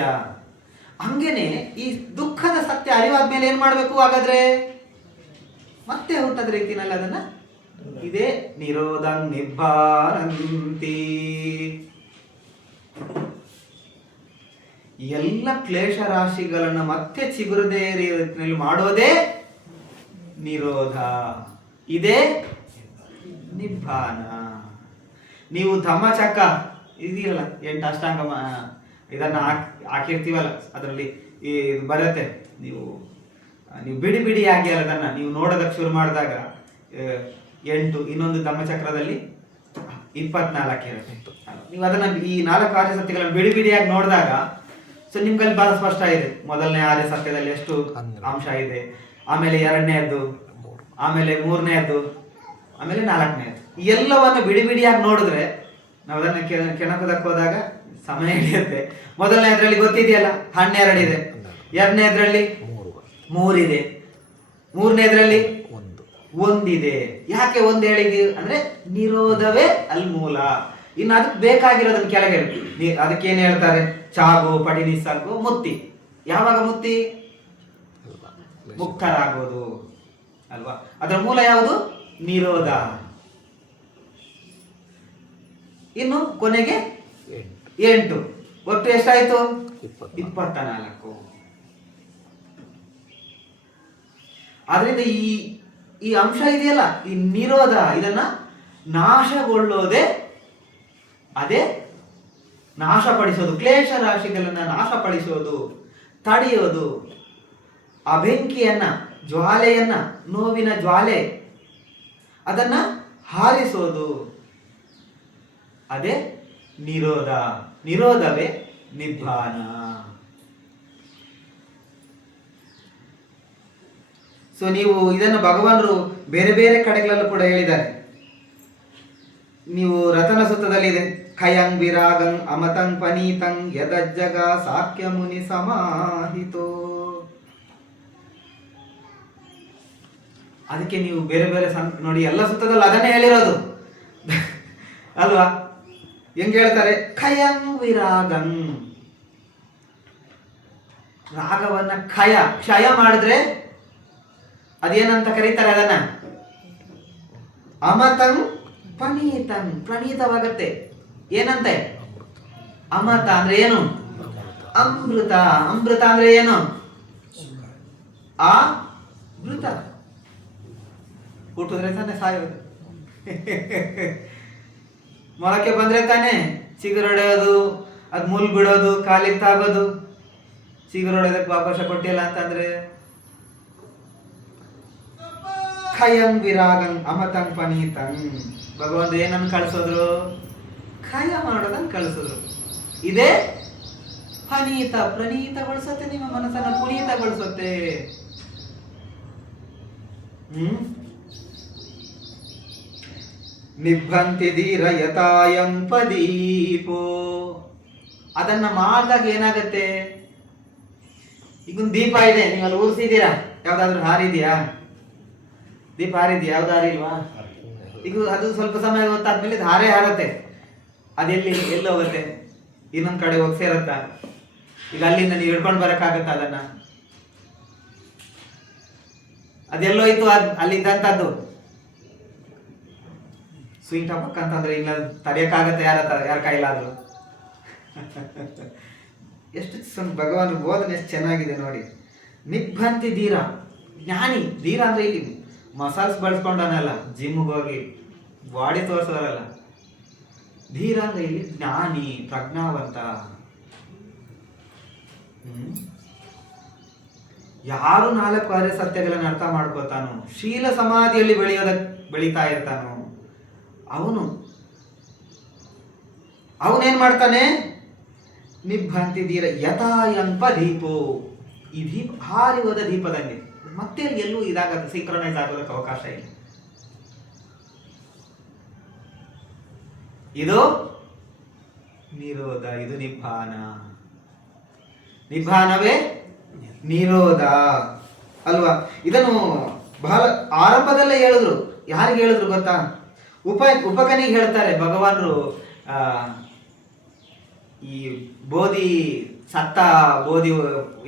ಹಂಗೇನೆ ಈ ದುಃಖದ ಸತ್ಯ ಅರಿವಾದ್ಮೇಲೆ ಏನ್ ಮಾಡ್ಬೇಕು? ಹಾಗಾದ್ರೆ ಮತ್ತೆ ಹುಟ್ಟದ ರೀತಿನಲ್ಲಿ ಅದನ್ನ ಇದೇ ನಿರೋಧ ನಿಬ್ಬಾರಂತಿ. ಎಲ್ಲ ಕ್ಲೇಶ ರಾಶಿಗಳನ್ನ ಮತ್ತೆ ಚಿಗುರದೇ ರೀತಿಯಲ್ಲಿ ಮಾಡೋದೇ ನಿರೋಧ. ಇದೇ ನಿಬ್ಬಾನ. ನೀವು ಧಮ್ಮಚಕ್ರ ಇದೆಯಲ್ಲ, 8 ಅಷ್ಟಾಂಗ ಇದನ್ನ ಹಾಕಿರ್ತೀವಲ್ಲ, ಅದರಲ್ಲಿ ಇದು ಬರುತ್ತೆ. ನೀವು ಬಿಡಿ ಬಿಡಿಯಾಗಿ ಅದನ್ನ ನೀವು ನೋಡೋದಕ್ಕೆ ಶುರು ಮಾಡಿದಾಗ 8, ಇನ್ನೊಂದು ಧಮ್ಮಚಕ್ರದಲ್ಲಿ 24 ಇರುತ್ತೆ. ನೀವು ಅದನ್ನ ಈ 4 ಆರ್ಯ ಸತ್ಯಗಳನ್ನು ಬಿಡಿ ಬಿಡಿಯಾಗಿ ನೋಡಿದಾಗ ಸೊ ನಿಮ್ಗಲ್ಲಿ ಬಹಳ ಸ್ಪಷ್ಟ ಇದೆ. ಮೊದಲನೇ ಆರ್ಯ ಸತ್ಯದಲ್ಲಿ ಎಷ್ಟು ಅಂಶ ಇದೆ, ಆಮೇಲೆ 2ನೇದ್ದು, ಆಮೇಲೆ 3ನೇದ್ದು, ಆಮೇಲೆ 4ನೇದ್ದು. ಎಲ್ಲವನ್ನು ಬಿಡಿ ಬಿಡಿಯಾಗಿ ನೋಡಿದ್ರೆ ನಾವು ಅದನ್ನ ಕೆಣಕೋದಕ್ಕೆ ಹೋದಾಗ ಸಮಯ ಹಿಡಿಯುತ್ತೆ. ಮೊದಲನೇದ್ರಲ್ಲಿ ಗೊತ್ತಿದೆಯಲ್ಲ 12 ಇದೆ, 2ನೇದ್ರಲ್ಲಿ 3 ಇದೆ, 3ನೇದ್ರಲ್ಲಿ 1 ಇದೆ. ಯಾಕೆ 1 ಹೇಳಿದೀವಿ ಅಂದ್ರೆ ನಿರೋಧವೇ ಅಲ್ಲಿ ಮೂಲ. ಇನ್ನು ಅದಕ್ಕೆ ಬೇಕಾಗಿರೋದನ್ನ ಕೆಳಗೆ ಅದಕ್ಕೆ ಏನ್ ಹೇಳ್ತಾರೆ? ಚಾಗು ಪಡಿ ನಿಸ್ಸರ್ಗು ಮುಕ್ತಿ. ಯಾವಾಗ ಮುಕ್ತಿ? ಮುಕ್ತರಾಗೋದು ಅಲ್ವಾ? ಅದರ ಮೂಲ ಯಾವುದು? ನಿರೋಧ. ಇನ್ನು ಕೊನೆಗೆ 8. ಒಟ್ಟು ಎಷ್ಟಾಯ್ತು? 24. ಆದ್ರಿಂದ ಈ ಅಂಶ ಇದೆಯಲ್ಲ, ಈ ನಿರೋಧ, ಇದನ್ನ ನಾಶಗೊಳ್ಳೋದೇ ಅದೇ ನಾಶಪಡಿಸೋದು. ಕ್ಲೇಶ ರಾಶಿಗಳನ್ನ ನಾಶಪಡಿಸೋದು, ತಡೆಯೋದು. ಆ ಬೆಂಕಿಯನ್ನ, ಜ್ವಾಲೆಯನ್ನ, ನೋವಿನ ಜ್ವಾಲೆ ಅದನ್ನ ಹಾರಿಸೋದು, ಅದೇ ನಿರೋಧ. ನಿರೋಧವೇ ನಿಬ್ಬಾನ. ಸೊ ನೀವು ಇದನ್ನು ಭಗವಾನರು ಬೇರೆ ಬೇರೆ ಕಡೆಗಳಲ್ಲೂ ಕೂಡ ಹೇಳಿದ್ದಾರೆ. ನೀವು ರತನ ಸೂತ್ರದಲ್ಲಿ ಇದೆ, ಖಯಂ ವಿರಾಗಂ ಅಮತಂ ಪನೀತಂ ಯದಜ್ಜಗ ಸಾಕ್ಯ ಮುನಿ ಸಮಾಹಿತೋ. ಅದಕ್ಕೆ ನೀವು ಬೇರೆ ಬೇರೆ ನೋಡಿ, ಎಲ್ಲ ಸೂತ್ರದಲ್ಲಿ ಅದನ್ನೇ ಹೇಳಿರೋದು ಅಲ್ವಾ? ಹೆಂಗ್ ಹೇಳ್ತಾರೆ? ಖಯಂ ವಿರಾಗಂ. ರಾಗವನ್ನ ಕ್ಷಯ ಮಾಡಿದ್ರೆ ಅದೇನಂತ ಕರೀತಾರೆ? ಅದನ್ನ ಅಮತಂ ಪನೀತಂ, ಪ್ರಣೀತವಾಗತ್ತೆ. ಏನಂತೆ? ಅಮತ ಅಂದ್ರೆ ಏನು? ಅಮೃತ. ಅಮೃತ ಅಂದ್ರೆ ಏನು? ಮೃತ. ಹುಟ್ಟಿದ್ರೆ ತಾನೆ ಸಾಯೋದು. ಮೊಳಕೆ ಬಂದ್ರೆ ತಾನೇ ಚಿಗುರೊಡೆಯೋದು, ಅದು ಮುಲ್ ಬಿಡೋದು, ಕಾಲಿಗೆ ತಾಗೋದು. ಚಿಗುರೊಡೆದಕ್ಕೆ ವಾಪಸ್ ಕೊಟ್ಟಿಲ್ಲ ಅಂತಂದ್ರೆ ಖಯಂ ವಿರಾಗಂ ಅಮತಂ ಪನೀತಂ. ಭಗವಂತ ಏನನ್ನು ಕಳಿಸೋದ್ರು? ಖಯ ಮಾಡೋದನ್ನು ಕಳಿಸೋದ್ರು. ಇದೇ ಪನೀತ, ಪ್ರಣೀತಗೊಳಿಸುತ್ತೆ, ನಿಮ್ಮ ಮನಸ್ಸನ್ನು ಪುನೀತಗೊಳಿಸುತ್ತೆ. ನಿಬ್ಬಂತಿ ಧೀರ ಯತಾಯಂ ಪದೀಪೋ. ಅದನ್ನ ಮಾಡಿದಾಗ ಏನಾಗತ್ತೆ? ಈಗ ಒಂದು ದೀಪ ಇದೆ, ನೀವು ಅಲ್ಲಿ ಉರಿಸಿದ್ದೀರಾ, ಯಾವ್ದಾದ್ರು ಹಾರಿದ್ಯಾ? ದೀಪ ಹಾರಿದ್ಯಾ? ಯಾವ್ದು ಹಾರಿಲ್ವಾ? ಈಗ ಅದು ಸ್ವಲ್ಪ ಸಮಯ ಹೊತ್ತಾದ್ಮೇಲೆ ಇದು ಹಾರೇ ಹಾರತ್ತೆ. ಎಲ್ಲಿ ಹೋಗುತ್ತೆ? ಇನ್ನೊಂದ್ ಕಡೆ ಹೋಗಿ ಸೇರತ್ತ? ಈಗ ಅಲ್ಲಿಂದ ನೀವು ಹಿಡ್ಕೊಂಡು ಬರಕ್ಕಾಗತ್ತ ಅದನ್ನ? ಅದೆಲ್ಲೋಯ್ತು ಅಲ್ಲಿದ್ದಂಥದ್ದು. ಸ್ವಿಂಗ್ ಟಪಕ್ ಅಂತಂದ್ರೆ ಇಲ್ಲ ತಡೆಯಕ್ಕಾಗತ್ತೆ ಯಾರ ಕೈಲಾದ್ರು? ಎಷ್ಟು ಭಗವಾನ್ ಬೋಧನೆ ಎಷ್ಟು ಚೆನ್ನಾಗಿದೆ ನೋಡಿ. ನಿಬ್ಬಂತಿ ಧೀರ, ಜ್ಞಾನಿ. ಧೀರ ಅಂದ್ರೆ ಇಲ್ಲಿ ಮಸಾಲ್ಸ್ ಬಳಸ್ಕೊಂಡನಲ್ಲ, ಜಿಮ್ಗೆ ಹೋಗಿ ಬಾಡಿ ತೋರಿಸೋರಲ್ಲ. ಧೀರ ಅಂದ್ರೆ ಇಲ್ಲಿ ಜ್ಞಾನಿ, ಪ್ರಜ್ಞಾವಂತ. ಯಾರು 4 ಆರ್ಯ ಸತ್ಯಗಳನ್ನು ಅರ್ಥ ಮಾಡ್ಕೋತಾನೋ, ಶೀಲ ಸಮಾಧಿಯಲ್ಲಿ ಬೆಳೀತಾ ಇರ್ತಾನೋ, ಅವನೇನ್ ಮಾಡ್ತಾನೆ? ನಿಬ್ಬಂತಿ ಧೀರ ಯಥಾಯಂಪ ದೀಪೋ. ಈ ದೀಪ ಹಾರಿ ಹೋದ ದೀಪದಂಗೆ ಮತ್ತೆ ಎಲ್ಲೂ ಇದಾಗತ್ತೆ, ಸಿಂಕ್ರನೈಸ್ ಆಗೋದಕ್ಕೆ ಅವಕಾಶ ಇಲ್ಲ. ಇದು ನಿರೋಧ, ಇದು ನಿಬ್ಬಾನ. ನಿಬ್ಬಾನವೇ ನಿರೋಧ ಅಲ್ವಾ? ಇದನ್ನು ಬಹಳ ಆರಂಭದಲ್ಲೇ ಹೇಳಿದ್ರು. ಯಾರಿಗೆ ಹೇಳಿದ್ರು ಗೊತ್ತಾ? ಉಪಕನಿಗೆ ಹೇಳ್ತಾರೆ ಭಗವಾನರು. ಈ ಬೋಧಿ ಸತ್ತ ಬೋಧಿ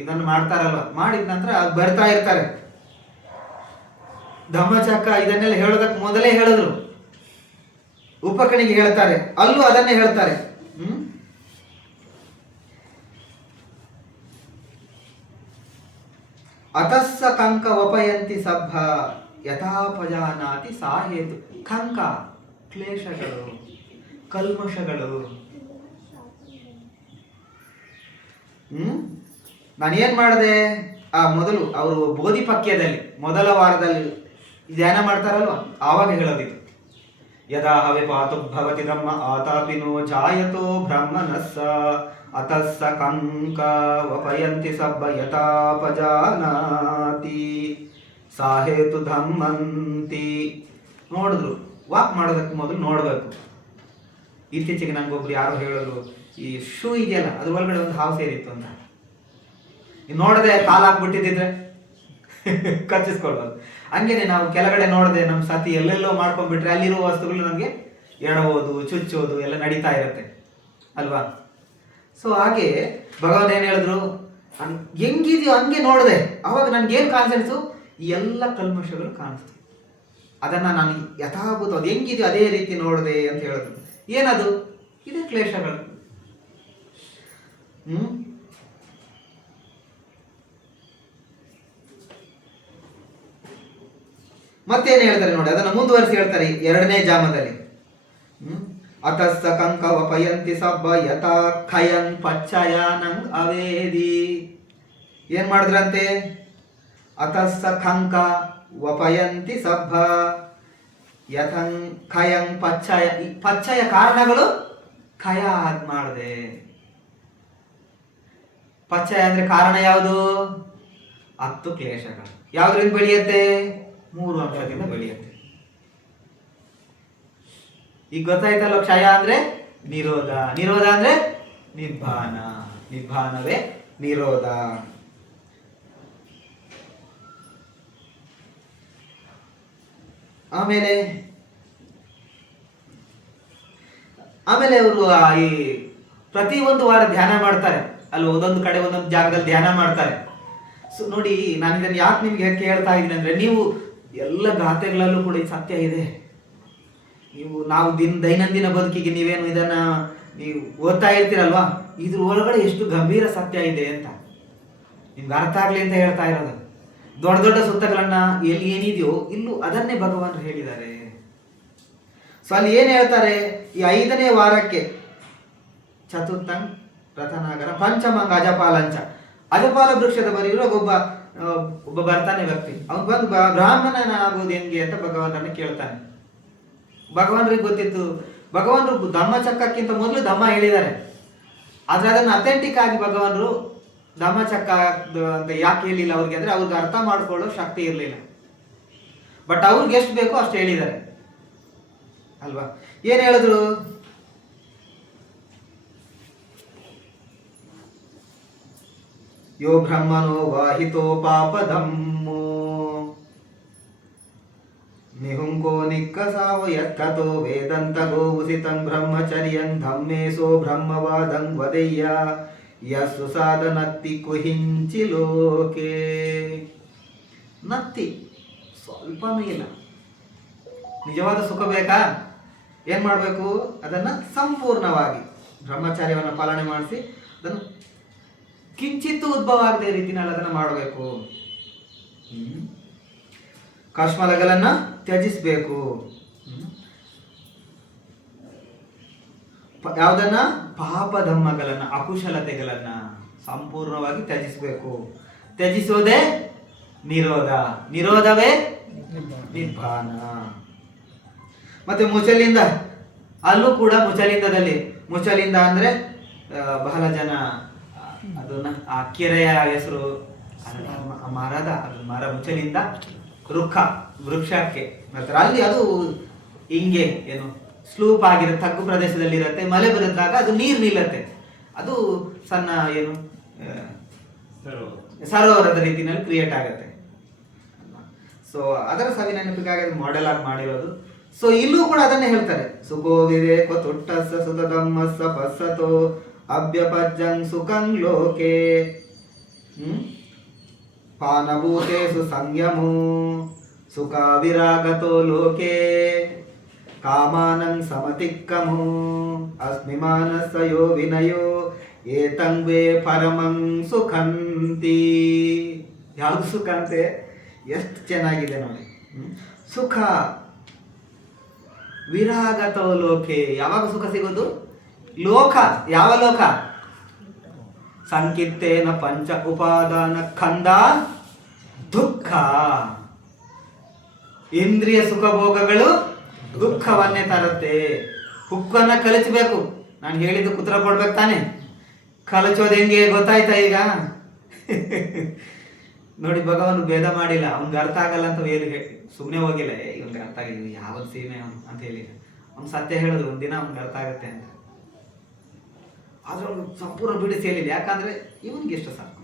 ಇದನ್ನು ಮಾಡ್ತಾರಲ್ವ, ಮಾಡಿದ ನಂತರ ಬರ್ತಾ ಇರ್ತಾರೆ. ಧಮ್ಮಚಕ್ರ ಇದನ್ನೆಲ್ಲ ಹೇಳೋದಕ್ಕೆ ಮೊದಲೇ ಹೇಳಿದ್ರು. ಉಪಕನಿಗೆ ಹೇಳ್ತಾರೆ, ಅಲ್ಲೂ ಅದನ್ನೇ ಹೇಳ್ತಾರೆ. ಅತಸ್ಸ ಕಂಕ ವಪಯಂತಿ ಸಭ ಯಥಾಪಜಾನಾತಿ ಸಾಹೇತು. ಕಂಕ ಕ್ಲೇಶಗಳು, ಕಲ್ಮಶಗಳು. ನಾನೇನ್ ಮಾಡಿದೆ? ಮೊದಲು ಅವರು ಬೋಧಿ ಪಕ್ಯದಲ್ಲಿ ಮೊದಲ ವಾರದಲ್ಲಿ ಧ್ಯಾನ ಮಾಡ್ತಾರಲ್ವ, ಆವಾಗ ಹೇಳೋದಿತ್ತು. ಯದಾ ಹವೆ ಪಾತು ಭವತಿ ಧಮ್ಮ ಆತಾಪಿನೋ ಜಾಯತೋ ಬ್ರಹ್ಮನಸ್ಸ ಅತಸ್ಸ ಕಂಕ ವಪಯಂತಿ ಸಬ್ಬ ಯಥಾಪಜಾನಾತಿ ಸಾಹೇತು ಧಮ್ಮಂತಿ. ನೋಡಿದ್ರು, ವಾಕ್ ಮಾಡೋದಕ್ಕೆ ಮೊದಲು ನೋಡ್ಬೇಕು. ಇತ್ತೀಚೆಗೆ ನನಗೊಬ್ರು ಯಾರೋ ಹೇಳಿದ್ರು, ಈ ಶೂ ಇದೆಯಲ್ಲ ಅದ್ರ ಒಳಗಡೆ ಒಂದು ಹಾವು ಸೇರಿತ್ತು ಅಂತ. ನೋಡದೆ ಕಾಲು ಹಾಕ್ಬಿಟ್ಟಿದ್ರೆ ಕಚ್ಚಿಸ್ಕೊಳ್ಬೋದು. ಹಂಗೇನೆ ನಾವು ಕೆಳಗಡೆ ನೋಡದೆ ನಮ್ಮ ಸತಿ ಎಲ್ಲೆಲ್ಲೋ ಮಾಡ್ಕೊಂಡ್ಬಿಟ್ರೆ ಅಲ್ಲಿರುವ ವಸ್ತುಗಳು ನಮಗೆ ಎಡವೋದು, ಚುಚ್ಚೋದು ಎಲ್ಲ ನಡೀತಾ ಇರುತ್ತೆ ಅಲ್ವಾ? ಸೊ ಹಾಗೆ ಭಗವಾನ್ ಏನ್ ಹೇಳಿದ್ರು, ಹೆಂಗಿದೆಯೋ ಹಂಗೆ ನೋಡಿದೆ, ಅವಾಗ ನನ್ಗೇನು ಕಾನ್ಸೆನ್ಸು? ಎಲ್ಲ ಕಲ್ಮಶಗಳು ಕಾಣಿಸ್ತು. ಅದನ್ನ ನಾನು ಯಥಾಭೂತ ಅದು ಹೆಂಗಿದೆಯೋ ಅದೇ ರೀತಿ ನೋಡಿದೆ ಅಂತ ಹೇಳಿದ್ರು. ಏನದು? ಇದೇ ಕ್ಲೇಶಗಳು. ಮತ್ತೇನು ಹೇಳ್ತಾರೆ ನೋಡಿ, ಅದನ್ನ ಮುಂದುವರಿಸಿ ಹೇಳ್ತಾರೆ 2ನೇ ಜಾಮದಲ್ಲಿ. ಅತಸ್ಸ ಕಂಕ ವಪಯಂತಿ ಸಬ್ಬ ಯಥಾ ಖಯನ್ ಪಚ್ಚಯಾನಂ ಅವೇದಿ. ಏನ್ ಮಾಡಿದ್ರಂತೆ? ಅತಸ್ಸ ಕಂಕ ವಪಯಂತಿ ಸಬ್ಬ ಯಥಂ ಖಯಂ ಪಚ್ಚಯ. ಪಚ್ಚಯ ಕಾರಣಗಳು ಖಯ ಮಾಡಿದೆ. ಪಚ್ಚಯ ಅಂದ್ರೆ ಕಾರಣ ಯಾವುದು? 10 ಕ್ಲೇಶಗಳು. ಯಾವ್ದ್ರಿಂದ ಬೆಳೆಯುತ್ತೆ? 3 ಅಂಶದಿಂದ ಬೆಳೆಯುತ್ತೆ. ಈಗ ಗೊತ್ತಾಯ್ತಲ್ಲ, ಕ್ಷಯ ಅಂದ್ರೆ ನಿರೋಧ, ನಿರೋಧ ಅಂದ್ರೆ ನಿಬ್ಬಾನ, ನಿಬ್ಬಾನವೇ ನಿರೋಧ. ಆಮೇಲೆ ಅವರು ಈ ಪ್ರತಿ ಒಂದು ವಾರ ಧ್ಯಾನ ಮಾಡ್ತಾರೆ, ಅಲ್ಲಿ ಒಂದೊಂದು ಕಡೆ ಒಂದೊಂದು ಜಾಗದಲ್ಲಿ ಧ್ಯಾನ ಮಾಡ್ತಾರೆ. ಸೊ ನೋಡಿ, ನಾನು ಇದನ್ನು ಯಾಕೆ ನಿಮ್ಗೆ ಹೇಳ್ತಾ ಇದ್ದೀನಿ ಅಂದ್ರೆ, ನೀವು ಎಲ್ಲ ಗಾಥೆಗಳಲ್ಲೂ ಕೂಡ ಈ ಸತ್ಯ ಇದೆ. ನಾವು ದೈನಂದಿನ ಬದುಕಿಗೆ ನೀವೇನು ಇದನ್ನ ನೀವು ಓದ್ತಾ ಇರ್ತೀರಲ್ವಾ, ಇದ್ರ ಒಳಗಡೆ ಎಷ್ಟು ಗಂಭೀರ ಸತ್ಯ ಇದೆ ಅಂತ ನಿಮ್ಗೆ ಅರ್ಥ ಆಗ್ಲಿ ಅಂತ ಹೇಳ್ತಾ ಇರೋದು. ದೊಡ್ಡ ದೊಡ್ಡ ಸುತ್ತಗಳನ್ನ ಎಲ್ಲಿ ಏನಿದೆಯೋ ಇಲ್ಲೂ ಅದನ್ನೇ ಭಗವಾನ್ ಹೇಳಿದ್ದಾರೆ. ಸೊ ಅಲ್ಲಿ ಏನು ಹೇಳ್ತಾರೆ, ಈ 5ನೇ ವಾರಕ್ಕೆ ಚತುರ್ಥಂಗ್ ರಥನಾಗರ ಪಂಚಮಂಗ ಅಜಪಾಲಂಚ, ಅಜಪಾಲ ವೃಕ್ಷದ ಬರೀರೋ ಒಬ್ಬ ಬರ್ತಾನೆ ವ್ಯಕ್ತಿ, ಅವನು ಬಂದು ಬ್ರಾಹ್ಮಣನಾಗೋದು ಹೆಂಗೆ ಅಂತ ಭಗವಂತನ ಕೇಳ್ತಾನೆ. ಭಗವಾನ್ರಿಗೆ ಗೊತ್ತಿತ್ತು, ಭಗವಾನರು ಧಮ್ಮಚಕ್ಕಕ್ಕಿಂತ ಮೊದಲು ಧಮ್ಮ ಹೇಳಿದ್ದಾರೆ. ಆದ್ರೆ ಅದನ್ನು ಅಥೆಂಟಿಕ್ ಆಗಿ ಭಗವಾನರು ಧಮ್ಮಚಕ್ಕ ಅಂತ ಯಾಕೆ ಹೇಳಿಲ್ಲ ಅವ್ರಿಗೆ ಅಂದ್ರೆ ಅವ್ರಿಗೆ ಅರ್ಥ ಮಾಡ್ಕೊಳ್ಳೋ ಶಕ್ತಿ ಇರಲಿಲ್ಲ. ಬಟ್ ಅವ್ರಿಗೆ ಎಷ್ಟು ಬೇಕೋ ಅಷ್ಟು ಹೇಳಿದ್ದಾರೆ ಅಲ್ವಾ. ಏನ್ ಹೇಳಿದ್ರು, ಯೋ ಬ್ರಹ್ಮನೋ ವಾಹಿತೋ ಪಾಪಧಮ್ಮೋ ನಿಹುಂಕೋ ನಿಕ್ಕಸಾವ ಯತ್ಕತೋ ವೇದಂತ ಗೋವುಸಿತಂ ಬ್ರಹ್ಮಚರ್ಯಂ ಧಮ್ಮೇಸೋ ಬ್ರಹ್ಮವಾದಂ ವದೆಯ್ಯ ಯಸ್ಸು ಸಾಧನತ್ತಿ ಕುಹಿಂಚಿ ಲೋಕೆ. ನತ್ತಿ ಸ್ವಲ್ಪನೂ ಇಲ್ಲ. ನಿಜವಾದ ಸುಖ ಬೇಕಾ, ಏನ್ ಮಾಡಬೇಕು, ಅದನ್ನ ಸಂಪೂರ್ಣವಾಗಿ ಬ್ರಹ್ಮಚರ್ಯವನ್ನು ಪಾಲನೆ ಮಾಡಿಸಿ ಅದನ್ನು ಕಿಂಚಿತ್ತು ಉದ್ಭವ ಆಗದೆ ರೀತಿನಲ್ಲಿ ಅದನ್ನ ಮಾಡಬೇಕು. ಕಶ್ಮಲಗಳನ್ನ ತ್ಯಜಿಸಬೇಕು. ಯಾವುದನ್ನ, ಪಾಪಧಮ್ಮಗಳನ್ನ, ಅಕುಶಲತೆಗಳನ್ನ ಸಂಪೂರ್ಣವಾಗಿ ತ್ಯಜಿಸಬೇಕು. ತ್ಯಜಿಸೋದೇ ನಿರೋಧ, ನಿರೋಧವೇ ನಿರ್ವಾಣ. ಮತ್ತೆ ಮುಚಲಿಂದ, ಅಲ್ಲೂ ಕೂಡ ಮುಚಲಿಂದದಲ್ಲಿ, ಮುಚಲಿಂದ ಅಂದ್ರೆ ಬಹಳ ಜನ ಅದನ್ನ ಆ ಕೆರೆಯ ಹೆಸರು ಮರದ, ಮರ ಮುಚಲಿಂದ ವೃಕ್ಷಕ್ಕೆ ಬರ್ತಾರೆ. ಅಲ್ಲಿ ಅದು ಹಿಂಗೆ ಏನು ಸ್ಲೂಪ್ ಆಗಿರುತ್ತೆ, ತಗ್ಗು ಪ್ರದೇಶದಲ್ಲಿ ಇರುತ್ತೆ. ಮಳೆ ಬರುತ್ತಾಗ ಅದು ನೀರು ನಿಲ್ಲತ್ತೆ, ಅದು ಸಣ್ಣ ಏನು ಸರೋವರದ ರೀತಿಯಲ್ಲಿ ಕ್ರಿಯೇಟ್ ಆಗುತ್ತೆ. ಸೊ ಅದರ ಸವಿನೆನಪಿಗಾಗಿ ಅದು ಮಾಡೆಲ್ ಆಗಿ ಮಾಡಿರೋದು. ಸೊ ಇಲ್ಲೂ ಕೂಡ ಅದನ್ನೇ ಹೇಳ್ತಾರೆ, ಸುಖೋ ವಿವೇಕ ತೊಟ್ಟಸ್ಸ ಸುತಧಮ್ಮಸ್ಸ ಪಸ್ಸತೋ ಅಭ್ಯಪಜ್ಜಂ ಸುಖಂ ಲೋಕೆ ಪಾನಭೂತೇಸು ಸಂಯಮೋ ಸುಖ ವಿರಾಗತೋ ಲೋಕೆ ಕಾಮಾನಂ ಸಮತಿಕ್ಕಮೋ ಅಸ್ಮಿಮಾನಸ್ಸ ಯೋ ವಿನಯೋ ಏತಂಗ್ವೇ ಪರಮಂ ಸುಖಂತಿ. ಯಾವುದು ಸುಖ ಅಂತೆ, ಎಷ್ಟು ಚೆನ್ನಾಗಿದೆ ನೋಡಿ. ಸುಖ ವಿರಾಗತೋ ಲೋಕೆ, ಯಾವಾಗ ಸುಖ ಸಿಗೋದು, ಲೋಕ, ಯಾವ ಲೋಕ, ಸಂಕಿತ್ತೇನ ಪಂಚ ಉಪಾದಾನ ಖಂದ ದುಃಖ. ಇಂದ್ರಿಯ ಸುಖ ಭೋಗಗಳು ದುಃಖವನ್ನೇ ತರುತ್ತೆ. ಹುಕ್ಕನ್ನ ಕಲಿಸಬೇಕು. ನಾನು ಹೇಳಿದ್ದು ಕುತ್ರ ಕೊಡ್ಬೇಕು ತಾನೆ, ಕಲಚೋದು ಹೆಂಗೆ ಗೊತ್ತಾಯ್ತಾ ಈಗ? ನೋಡಿ, ಭಗವಾನ್ ಭೇದ ಮಾಡಿಲ್ಲ, ಅವ್ನಿಗೆ ಅರ್ಥ ಆಗಲ್ಲ ಅಂತ ಹೇಳಿ ಸುಮ್ಮನೆ ಹೋಗಿಲ್ಲ, ಇವ್ನಿಗೆ ಅರ್ಥ ಆಗಿಲ್ಲ ಯಾವ ಸೀಮೆ ಅವನು ಅಂತ ಹೇಳಿ ಅವ್ನು ಸತ್ಯ ಹೇಳಿದ್ರು, ಒಂದಿನ ಅವ್ನಿಗೆ ಅರ್ಥ ಆಗುತ್ತೆ ಅಂತ. ಆದ್ರೆ ಅವ್ನು ಸಂಪೂರ್ಣ ಬಿಡಿಸಿ ಹೇಳಿಲ್ಲ, ಯಾಕಂದ್ರೆ ಇವನಿಗೆ ಎಷ್ಟು ಸಾಕು.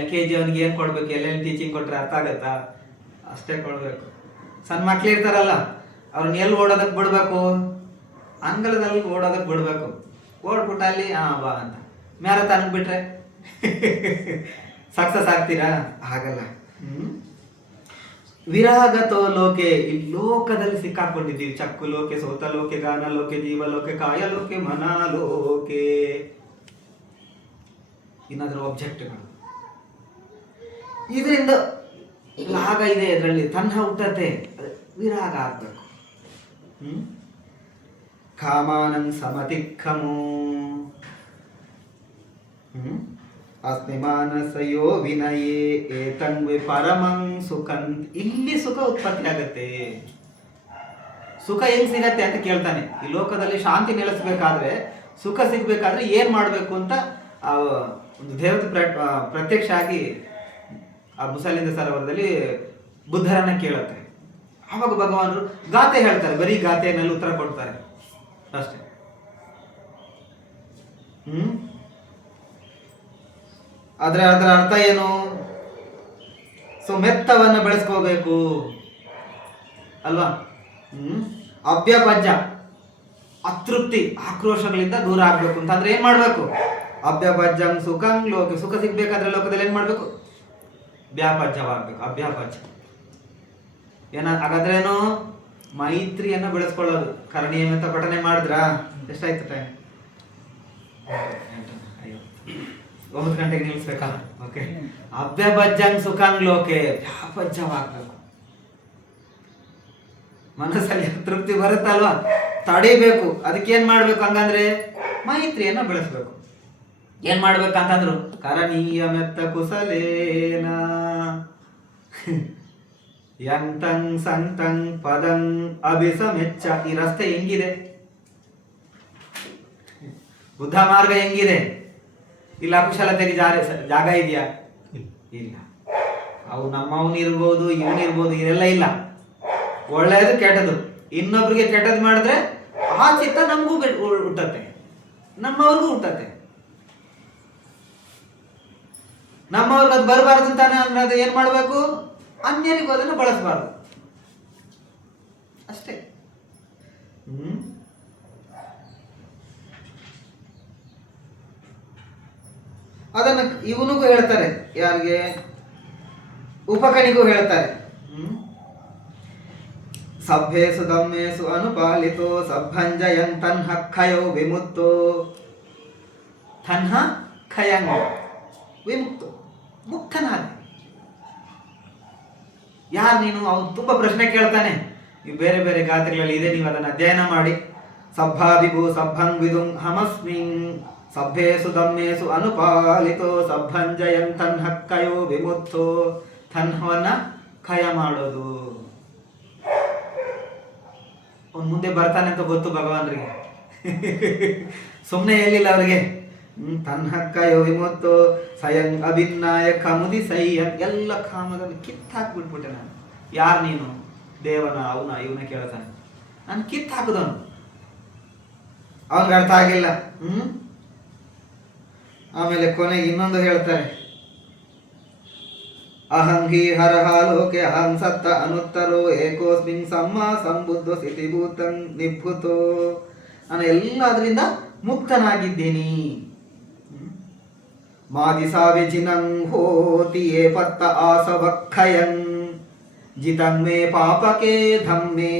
LKG ಅವನಿಗೆ ಏನು ಕೊಡ್ಬೇಕು, ಎಲ್ಲೆಲ್ಲಿ ಟೀಚಿಂಗ್ ಕೊಟ್ರೆ ಅರ್ಥ ಆಗತ್ತಾ, ಅಷ್ಟೇ ಕೊಡ್ಬೇಕು. ಸಣ್ಣ ಮಕ್ಳು ಇರ್ತಾರಲ್ಲ, ಅವ್ರನ್ನ ಎಲ್ಲಿ ಓಡೋದಕ್ಕೆ ಬಿಡ್ಬೇಕು, ಅಂಗಳದಲ್ಲಿ ಓಡೋದಕ್ಕೆ ಬಿಡ್ಬೇಕು. ಓಡ್ಬಿಟ್ಟು ಅಲ್ಲಿ ಬಾ ಅಂತ ಮ್ಯಾರಥಾನ್ಗೆ ಬಿಟ್ರೆ ಸಕ್ಸಸ್ ಆಗ್ತೀರಾ? ಆಗಲ್ಲ. ವಿರಾಗತೋ ಲೋಕೆ, ಈ ಲೋಕದಲ್ಲಿ ಸಿಕ್ಕಾಕೊಂಡಿದ್ದೀವಿ. ಚಕ್ಕು ಲೋಕೆ, ಸೋತ ಲೋಕೆ, ಗಾನ ಲೋಕೆ, ಜೀವ ಲೋಕೆ, ಕಾಯ ಲೋಕೆ, ಮನ ಲೋಕೆ. ಇನ್ನಾದ್ರೂ ಆಬ್ಜೆಕ್ಟ್ಗಳು, ಇದರಿಂದ ರಾಗ ಇದೆ, ಇದರಲ್ಲಿ ತನ್ನ ಹುಟ್ಟತ್ತೆ, ವಿರಾಗ ಆಗ್ಬೇಕು. ಕಾಮಾನಂ ಸಮತಿಕ್ಕಮೋ ಅಸ್ಮಿಮಾನಸಯೋ ವಿನಯೇ ಏತಂಗ್ವೆ ಪರಮಂ ಸುಖಂ. ಇಲ್ಲಿ ಸುಖ ಉತ್ಪತ್ತಿ ಆಗತ್ತೆ. ಸುಖ ಹೆಂಗ್ ಸಿಗತ್ತೆ ಅಂತ ಕೇಳ್ತಾನೆ. ಈ ಲೋಕದಲ್ಲಿ ಶಾಂತಿ ನೆಲೆಸಬೇಕಾದ್ರೆ, ಸುಖ ಸಿಗ್ಬೇಕಾದ್ರೆ ಏನ್ ಮಾಡ್ಬೇಕು ಅಂತ ಒಂದು ದೇವತೆ ಪ್ರತ್ಯಕ್ಷ ಆಗಿ ಆ ಮುಸಲಿಂದ ಸರೋವರದಲ್ಲಿ ಬುದ್ಧರನ್ನ ಕೇಳುತ್ತೆ. ಆವಾಗ ಭಗವಾನರು ಗಾತೆ ಹೇಳ್ತಾರೆ, ಬರೀ ಗಾತೆಯಲ್ಲಿ ಉತ್ತರ ಕೊಡ್ತಾರೆ ಅಷ್ಟೇ. ಅದರ ಅರ್ಥ ಏನು? ಸೊ ಮೆತ್ತವನ್ನ ಬೆಳೆಸ್ಕೋಬೇಕು ಅಲ್ವಾ. ಅಭ್ಯಪಜ್ಜ, ಅತೃಪ್ತಿ, ಆಕ್ರೋಶಗಳಿಂದ ದೂರ ಆಗ್ಬೇಕು ಅಂತಂದ್ರೆ ಏನ್ ಮಾಡ್ಬೇಕು? ಅಭ್ಯಪಜ್ಜಂ ಸುಖಂ ಲೋಕೆ, ಸುಖ ಸಿಗ್ಬೇಕಾದ್ರೆ ಲೋಕದಲ್ಲಿ ಏನ್ ಮಾಡ್ಬೇಕು? ವ್ಯಾಪಜ್ಜವಾಗ್ಬೇಕು. ಅಭ್ಯಾಪಜ್ಜ ಹಾಗಾದ್ರೇನು? ಮೈತ್ರಿಯನ್ನ ಬೆಳೆಸ್ಕೊಳ್ಳೋದು. ಕರ್ಣೀಯಮಿತ ಪಠನೆ ಮಾಡಿದ್ರಾ? ಎಷ್ಟಾಯ್ತು ಟೈಮ್? 9 ಗಂಟೆಗೆ ನಿಲ್ಲಿಸ್ಬೇಕಾ? ಓಕೆ. ಅಭ್ಯಪಜ್ಜಂ ಸುಖಂ ಲೋಕೆ, ವ್ಯಾಪಜ್ಜವಾಗ್ಬೇಕು. ಮನಸ್ಸಲ್ಲಿ ತೃಪ್ತಿ ಬರುತ್ತಲ್ವಾ, ತಡಿಬೇಕು. ಅದಕ್ಕೇನ್ ಮಾಡ್ಬೇಕು ಹಂಗಂದ್ರೆ ಮೈತ್ರಿಯನ್ನ ಬೆಳೆಸ್ಬೇಕು. ಏನ್ ಮಾಡ್ಬೇಕಂತಂದ್ರು ಕರಣೀಯ ಮೆತ್ತ ಕುಸಲೇನ ಯಂತಂ ಸಂತಂ ಪದಂ ಅಭಿಸಮೆಚ್ಚ. ಈ ರಸ್ತೆ ಹೆಂಗಿದೆ, ಬುದ್ಧ ಮಾರ್ಗ ಹೆಂಗಿದೆ? ಇಲ್ಲ ಕುಶಲತೆಗೆ ಜಾಗ ಇದೆಯಾ? ಇಲ್ಲ. ಅವು ನಮ್ಮವನ್ ಇರ್ಬೋದು, ಇವನಿರ್ಬೋದು, ಇದೆಲ್ಲ ಇಲ್ಲ. ಒಳ್ಳೆಯದು ಕೆಟ್ಟದು, ಇನ್ನೊಬ್ರಿಗೆ ಕೆಟ್ಟದ್ದು ಮಾಡಿದ್ರೆ ಆ ಚಿತ್ತ ನಮಗೂ ಹುಟ್ಟತ್ತೆ, ನಮ್ಮವ್ರಿಗೂ ಹುಟ್ಟತ್ತೆ. ನಮ್ಮವ್ರಿಗೆ ಅದು ಬರಬಾರ್ದು ಅಂತಾನೆ ಅನ್ನೋದು ಏನ್ ಮಾಡ್ಬೇಕು? ಅನ್ಯರಿಗೂ ಅದನ್ನು ಬಳಸಬಾರ್ದು ಅಷ್ಟೇ. ಅದನ್ನ ಇವನಿಗೂ ಹೇಳ್ತಾರೆ, ಯಾರಿಗೆ? ಉಪಕನಿಗೂ ಹೇಳ್ತಾರೆ. ಸಭ್ಯೇಸು ದಮ್ಮೇಸು ಅನುಪಾಲಿತೋ ಸಭಂಜಯನ್ ತನ್ಹ ಖಯೋ ವಿಮುಕ್ತೋ. ತನ್ಹ ಖಯಂ ವಿಮುಕ್ತೋ, ಮುಕ್ತನಾದ. ಯಾರು ನೀನು? ಅವನು ತುಂಬಾ ಪ್ರಶ್ನೆ ಕೇಳ್ತಾನೆ. ನೀವು ಬೇರೆ ಬೇರೆ ಗಾಥೆಗಳಲ್ಲಿ ಇದೆ, ನೀವು ಅದನ್ನು ಅಧ್ಯಯನ ಮಾಡಿ. ಸಭ್ಯಾದಿಭೂ ಸಭ್ಯಂ ವಿದುಂ ಹಮಸ್ಮಿನ್ ಸಭ್ಯೇಸು ದಮ್ಮೇಸು ಅನುಪಾಲಿತೋ ಸಭಂಜಯನ್ ತನ್ಹ ಖಯೋ ವಿಮುಕ್ತೋ. ತನ್ಹವನ್ನ ಖಯ ಮಾಡೋದು. ಅವನು ಮುಂದೆ ಬರ್ತಾನೆ ಅಂತ ಗೊತ್ತು ಭಗವಾನ್ರಿಗೆ, ಸುಮ್ಮನೆ ಹೇಳಿಲ್ಲ ಅವರಿಗೆ. ತನ್ಹಕ್ಕಯೋ ವಿಮುಕ್ತೋ ಸ್ವಯಂ ಅಭಿನ್ನಾಯ ಕಮುದಿ ಸೈಯಂ. ಎಲ್ಲ ಕಾಮದಲ್ಲಿ ಕಿತ್ತಾಕ್ಬಿಟ್ಬಿಟ್ಟೆ ನಾನು. ಯಾರು ನೀನು? ದೇವನ? ಇವನ ಕೇಳ್ತಾನೆ. ನಾನು ಕಿತ್ತಾಕದವನು. ಅವನಿಗೆ ಅರ್ಥ ಆಗಿಲ್ಲ. ಆಮೇಲೆ ಕೊನೆಗೆ ಇನ್ನೊಂದು ಹೇಳ್ತಾರೆ, ಅಹಂ ಹಿ ಹರಹ ಲೋಕೆ ಅಹಂ ಸತ್ತ ಅನುತ್ತರೋ ಏಕೋಸ್ಮಿನ್ ಸಮ್ಮ ಸಂಬುದ್ಧ ಸ್ಥಿತಿಭೂತಂ ನಿಭೂತೋ. ನಾನು ಎಲ್ಲದರಿಂದ ಮುಕ್ತನಾಗಿದ್ದೀನಿ. ಮಾದಿಸಾವೆ ಜಿನಂ ಹೋತಿ ಏ ಪತ್ತ ಆಸವಖಯಂ ಜಿತಂ ಮೇ ಪಾಪಕೆ ಧಮ್ಮೆ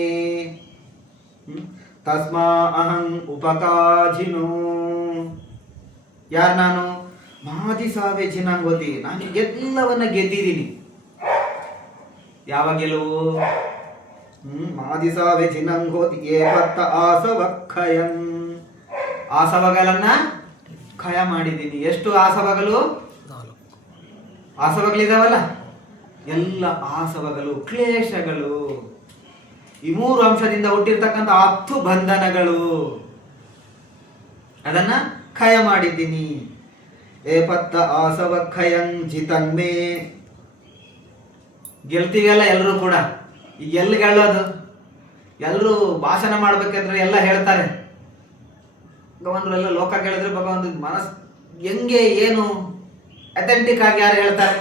ತಸ್ಮಾ ಅಹಂ ಉಪಕಾಜಿನೋ. ಯಾರು ನಾನು? ಮಾದಿಸಾವೆ ಜಿನಂಗೋತಿ. ನಾನು ಎಲ್ಲವನ್ನ ಗೆದ್ದಿದ್ದೀನಿ. ಯಾವ ಗೆಲುವು? ಮಾದಿಸಾವೆ ಜಿನಂಗೋತಿ ಏ ಪತ್ತ ಆಸವಖಯಂ. ಆಸವಗಳನ್ನ ಖಯ ಮಾಡಿದ್ದೀನಿ. ಎಷ್ಟು ಆಸವಗಳು? ಆಸವಗಳಿದಾವಲ್ಲ, ಎಲ್ಲ ಆಸವಗಳು, ಕ್ಲೇಶಗಳು, ಈ 3 ಅಂಶದಿಂದ ಹುಟ್ಟಿರ್ತಕ್ಕಂಥ 10 ಬಂಧನಗಳು, ಅದನ್ನ ಖಯ ಮಾಡಿದ್ದೀನಿ. ಏಪತ್ತ ಆಸವಖಯಂ ಜಿತನ್ಮೇ. ಗೆಲ್ತೀವಲ್ಲ ಎಲ್ಲರೂ ಕೂಡ. ಈಗ ಎಲ್ಲಿ ಗೆಲ್ಲೋದು? ಎಲ್ಲರೂ ಭಾಷಣ ಮಾಡ್ಬೇಕಂದ್ರೆ ಎಲ್ಲ ಹೇಳ್ತಾರೆ. ಭಗವಂತರೆಲ್ಲ ಲೋಕ ಕೇಳಿದ್ರೆ ಭಗವಂತ ಮನಸ್ ಹೆಂಗೆ ಏನು ಅಥೆಂಟಿಕ್ ಆಗಿ ಯಾರು ಹೇಳ್ತಾರೆ?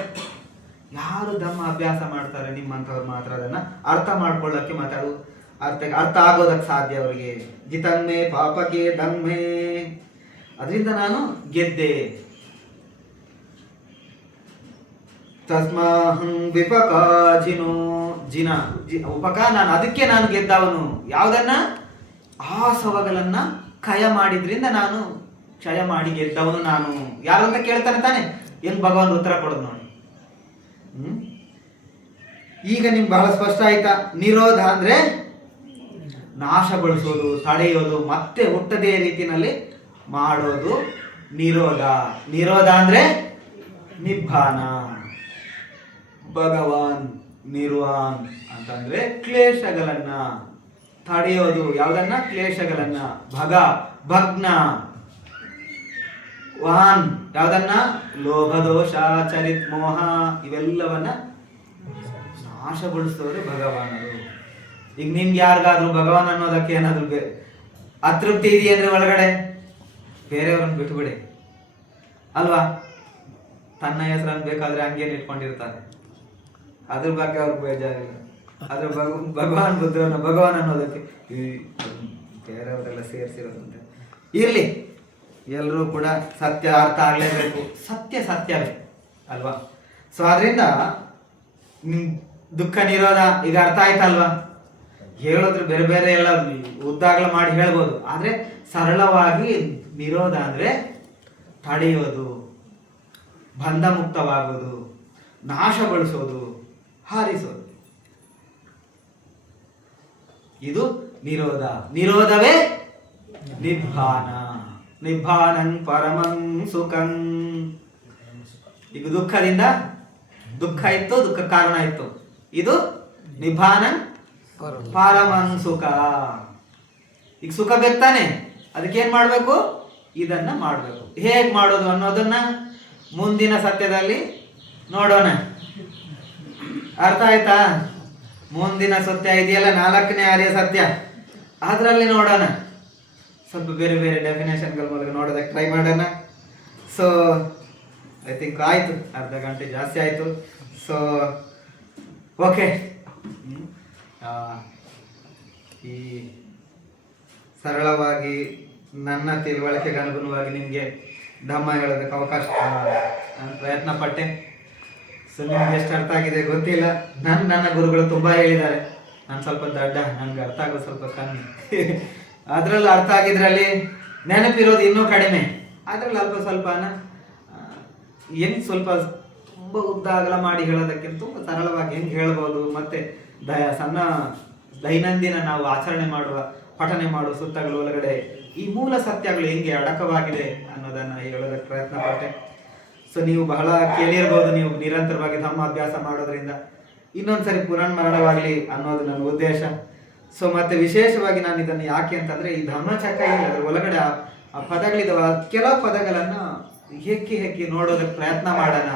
ಯಾರು ಧಮ್ಮ ಅಭ್ಯಾಸ ಮಾಡ್ತಾರೆ ನಿಮ್ಮಂಥವ್ರು ಮಾತ್ರ ಅದನ್ನ ಅರ್ಥ ಮಾಡ್ಕೊಳ್ಳಕ್ಕೆ, ಮತ್ತೆ ಅದು ಅರ್ಥ ಆಗೋದಕ್ಕೆ ಸಾಧ್ಯ ಅವರಿಗೆ. ಜಿತನ್ಮೇ ಪಾಪಕ್ಕೆ ಧಮ್ಮೆ. ಅದರಿಂದ ನಾನು ಗೆದ್ದೆ. ತಸ್ಮಾಹಂ ವಿಪಕಾಜಿನೋ. ಉಪಕ, ನಾನು ಅದಕ್ಕೆ ನಾನು ಗೆದ್ದವನು. ಯಾವುದನ್ನ? ಆಸವಗಳನ್ನ ಖಯ ಮಾಡಿದ್ರಿಂದ ನಾನು ಕ್ಷಯ ಮಾಡಿ ಗೆದ್ದವನು ನಾನು. ಯಾರು ಅಂತ ಕೇಳ್ತಾನೆ ತಾನೆ, ಹೆಂಗ್ ಭಗವಾನ್ ಉತ್ತರ ಕೊಡೋದು ನೋಡಿ. ಈಗ ನಿಮ್ಗೆ ಬಹಳ ಸ್ಪಷ್ಟ ಆಯ್ತಾ? ನಿರೋಧ ಅಂದ್ರೆ ನಾಶಗೊಳಿಸೋದು, ತಡೆಯೋದು, ಮತ್ತೆ ಹುಟ್ಟದೇ ರೀತಿನಲ್ಲಿ ಮಾಡೋದು ನಿರೋಧ. ನಿರೋಧ ಅಂದ್ರೆ ನಿಬ್ಬಾನ. ಭಗವಾನ್ ನಿರ್ವಾನ್ ಅಂತಂದ್ರೆ ಕ್ಲೇಶಗಳನ್ನ ತಡೆಯೋದು. ಯಾವುದನ್ನ? ಕ್ಲೇಶಗಳನ್ನ. ಭಗ್ನ. ವಾನ್ ಯಾವುದನ್ನ? ಲೋಭದೋಷ, ಚರಿತ್, ಮೋಹ, ಇವೆಲ್ಲವನ್ನ ನಾಶಗೊಳಿಸೋರು ಭಗವಾನರು. ಈಗ ನಿಮ್ಗೆ ಯಾರಿಗಾದ್ರೂ ಭಗವಾನ್ ಅನ್ನೋದಕ್ಕೆ ಏನಾದ್ರು ಅತೃಪ್ತಿ ಇದೆಯಂದ್ರೆ ಒಳಗಡೆ ಬೇರೆಯವ್ರನ್ನ ಬಿಟ್ಟುಬಿಡಿ ಅಲ್ವಾ. ತನ್ನ ಹೆಸರನ್ನು ಬೇಕಾದ್ರೆ ಹಂಗೇನು ಇಟ್ಕೊಂಡಿರ್ತಾರೆ, ಅದ್ರ ಬಗ್ಗೆ ಅವ್ರಿಗೆ ಬೇಜಾರಿಲ್ಲ. ಆದ್ರೆ ಭಗವಾನ್ ಬುದ್ಧವನ್ನ ಭಗವಾನ್ ಅನ್ನೋದಕ್ಕೆ ಬೇರೆಯವರೆಲ್ಲ ಸೇರಿಸಿರೋದಂತೆ. ಇರ್ಲಿ, ಎಲ್ಲರೂ ಕೂಡ ಸತ್ಯ ಅರ್ಥ ಆಗ್ಲೇಬೇಕು. ಸತ್ಯವೇ ಅಲ್ವಾ. ಸೊ ಆದ್ರಿಂದ ದುಃಖ ನಿರೋಧ ಈಗ ಅರ್ಥ ಆಯ್ತಲ್ವಾ. ಹೇಳಿದ್ರು ಬೇರೆ ಬೇರೆ ಎಲ್ಲ ಉದ್ದಾಗಲ ಮಾಡಿ ಹೇಳ್ಬೋದು, ಆದ್ರೆ ಸರಳವಾಗಿ ನಿರೋಧ ಅಂದ್ರೆ ತಡೆಯೋದು, ಬಂಧ ಮುಕ್ತವಾಗೋದು, ನಾಶಗೊಳಿಸೋದು, ಹಾರಿಸೋದು. ಇದು ನಿರೋಧ. ನಿರೋಧವೇ ನಿಬ್ಬಾನ. ನಿಬ್ಬಾನಂ ಪರಮಂ ಸುಖಂ. ಈಗ ದುಃಖದಿಂದ ದುಃಖ ಇತ್ತು, ದುಃಖ ಕಾರಣ ಇತ್ತು. ಇದು ನಿಬ್ಬಾನ ಪರಮಂ ಸುಖ. ಈಗ ಸುಖ ಬೇಕಾನೆ, ಅದಕ್ಕೇನ್ ಮಾಡ್ಬೇಕು? ಇದನ್ನ ಮಾಡ್ಬೇಕು. ಹೇಗ್ ಮಾಡೋದು ಅನ್ನೋದನ್ನ ಮುಂದಿನ ಸತ್ಯದಲ್ಲಿ ನೋಡೋಣ. ಅರ್ಥ ಆಯ್ತಾ? ಮುಂದಿನ ಸತ್ಯ ಇದೆಯಲ್ಲ, 4ನೇ ಆರ್ಯ ಸತ್ಯ, ಅದರಲ್ಲಿ ನೋಡೋಣ. ಸ್ವಲ್ಪ ಬೇರೆ ಬೇರೆ ಡೆಫಿನೇಷನ್ಗಳ ಮೂಲಕ ನೋಡೋದಕ್ಕೆ ಟ್ರೈ ಮಾಡೋಣ. ಸೊ ಐ ಥಿಂಕ್ ಆಯಿತು, ಅರ್ಧ ಗಂಟೆ ಜಾಸ್ತಿ ಆಯಿತು. ಸೊ ಓಕೆ, ಈ ಸರಳವಾಗಿ ನನ್ನ ತಿಳುವಳಿಕೆಗೆ ಅನುಗುಣವಾಗಿ ನಿಮಗೆ ಧಮ್ಮ ಹೇಳೋದಕ್ಕೆ ಅವಕಾಶ ನಾನು ಪ್ರಯತ್ನ ಪಟ್ಟೆ. ಸೊ ನಿಮ್ಗೆ ಎಷ್ಟು ಅರ್ಥ ಆಗಿದೆ ಗೊತ್ತಿಲ್ಲ. ನನ್ನ ಗುರುಗಳು ತುಂಬ ಹೇಳಿದ್ದಾರೆ. ನಾನು ಸ್ವಲ್ಪ ದಡ್ಡ, ನನಗೆ ಅರ್ಥ ಆಗೋದು ಸ್ವಲ್ಪ ಕಮ್ಮಿ. ಅದರಲ್ಲಿ ಅರ್ಥ ಆಗಿದ್ರಲ್ಲಿ ನೆನಪಿರೋದು ಇನ್ನೂ ಕಡಿಮೆ. ಅದರಲ್ಲಿ ಅಲ್ಪ ಸ್ವಲ್ಪನ ಹೆಂಗೆ ಸ್ವಲ್ಪ ತುಂಬ ಉದ್ದ ಅಗಲ ಮಾಡಿ ಹೇಳೋದಕ್ಕಿಂತ ತುಂಬ ಸರಳವಾಗಿ ಹೆಂಗೆ ಹೇಳ್ಬೋದು, ಮತ್ತು ಸಣ್ಣ ದೈನಂದಿನ ನಾವು ಆಚರಣೆ ಮಾಡುವ, ಪಠನೆ ಮಾಡುವ ಸುತ್ತಗಳ ಒಳಗಡೆ ಈ ಮೂಲ ಸತ್ಯಗಳು ಹೆಂಗೆ ಅಡಕವಾಗಿದೆ ಅನ್ನೋದನ್ನು ಹೇಳೋದಕ್ಕೆ ಪ್ರಯತ್ನ ಪಟ್ಟೆ. ಸೊ ನೀವು ಬಹಳ ಕೇಳಿರ್ಬೋದು, ನೀವು ನಿರಂತರವಾಗಿ ಧಮ್ಮ ಅಭ್ಯಾಸ ಮಾಡೋದ್ರಿಂದ ಇನ್ನೊಂದ್ಸರಿ ಪುನರ್ಮರಣವಾಗಲಿ ಅನ್ನೋದು ನನ್ನ ಉದ್ದೇಶ. ಸೊ ಮತ್ತೆ ವಿಶೇಷವಾಗಿ ನಾನು ಇದನ್ನು ಯಾಕೆ ಅಂತಂದರೆ, ಈ ಧಮ್ಮಚಕ್ರ ಅದರ ಒಳಗಡೆ ಆ ಪದಗಳಿದಾವ, ಕೆಲವು ಪದಗಳನ್ನು ಹೆಕ್ಕಿ ನೋಡೋದಕ್ಕೆ ಪ್ರಯತ್ನ ಮಾಡೋಣ.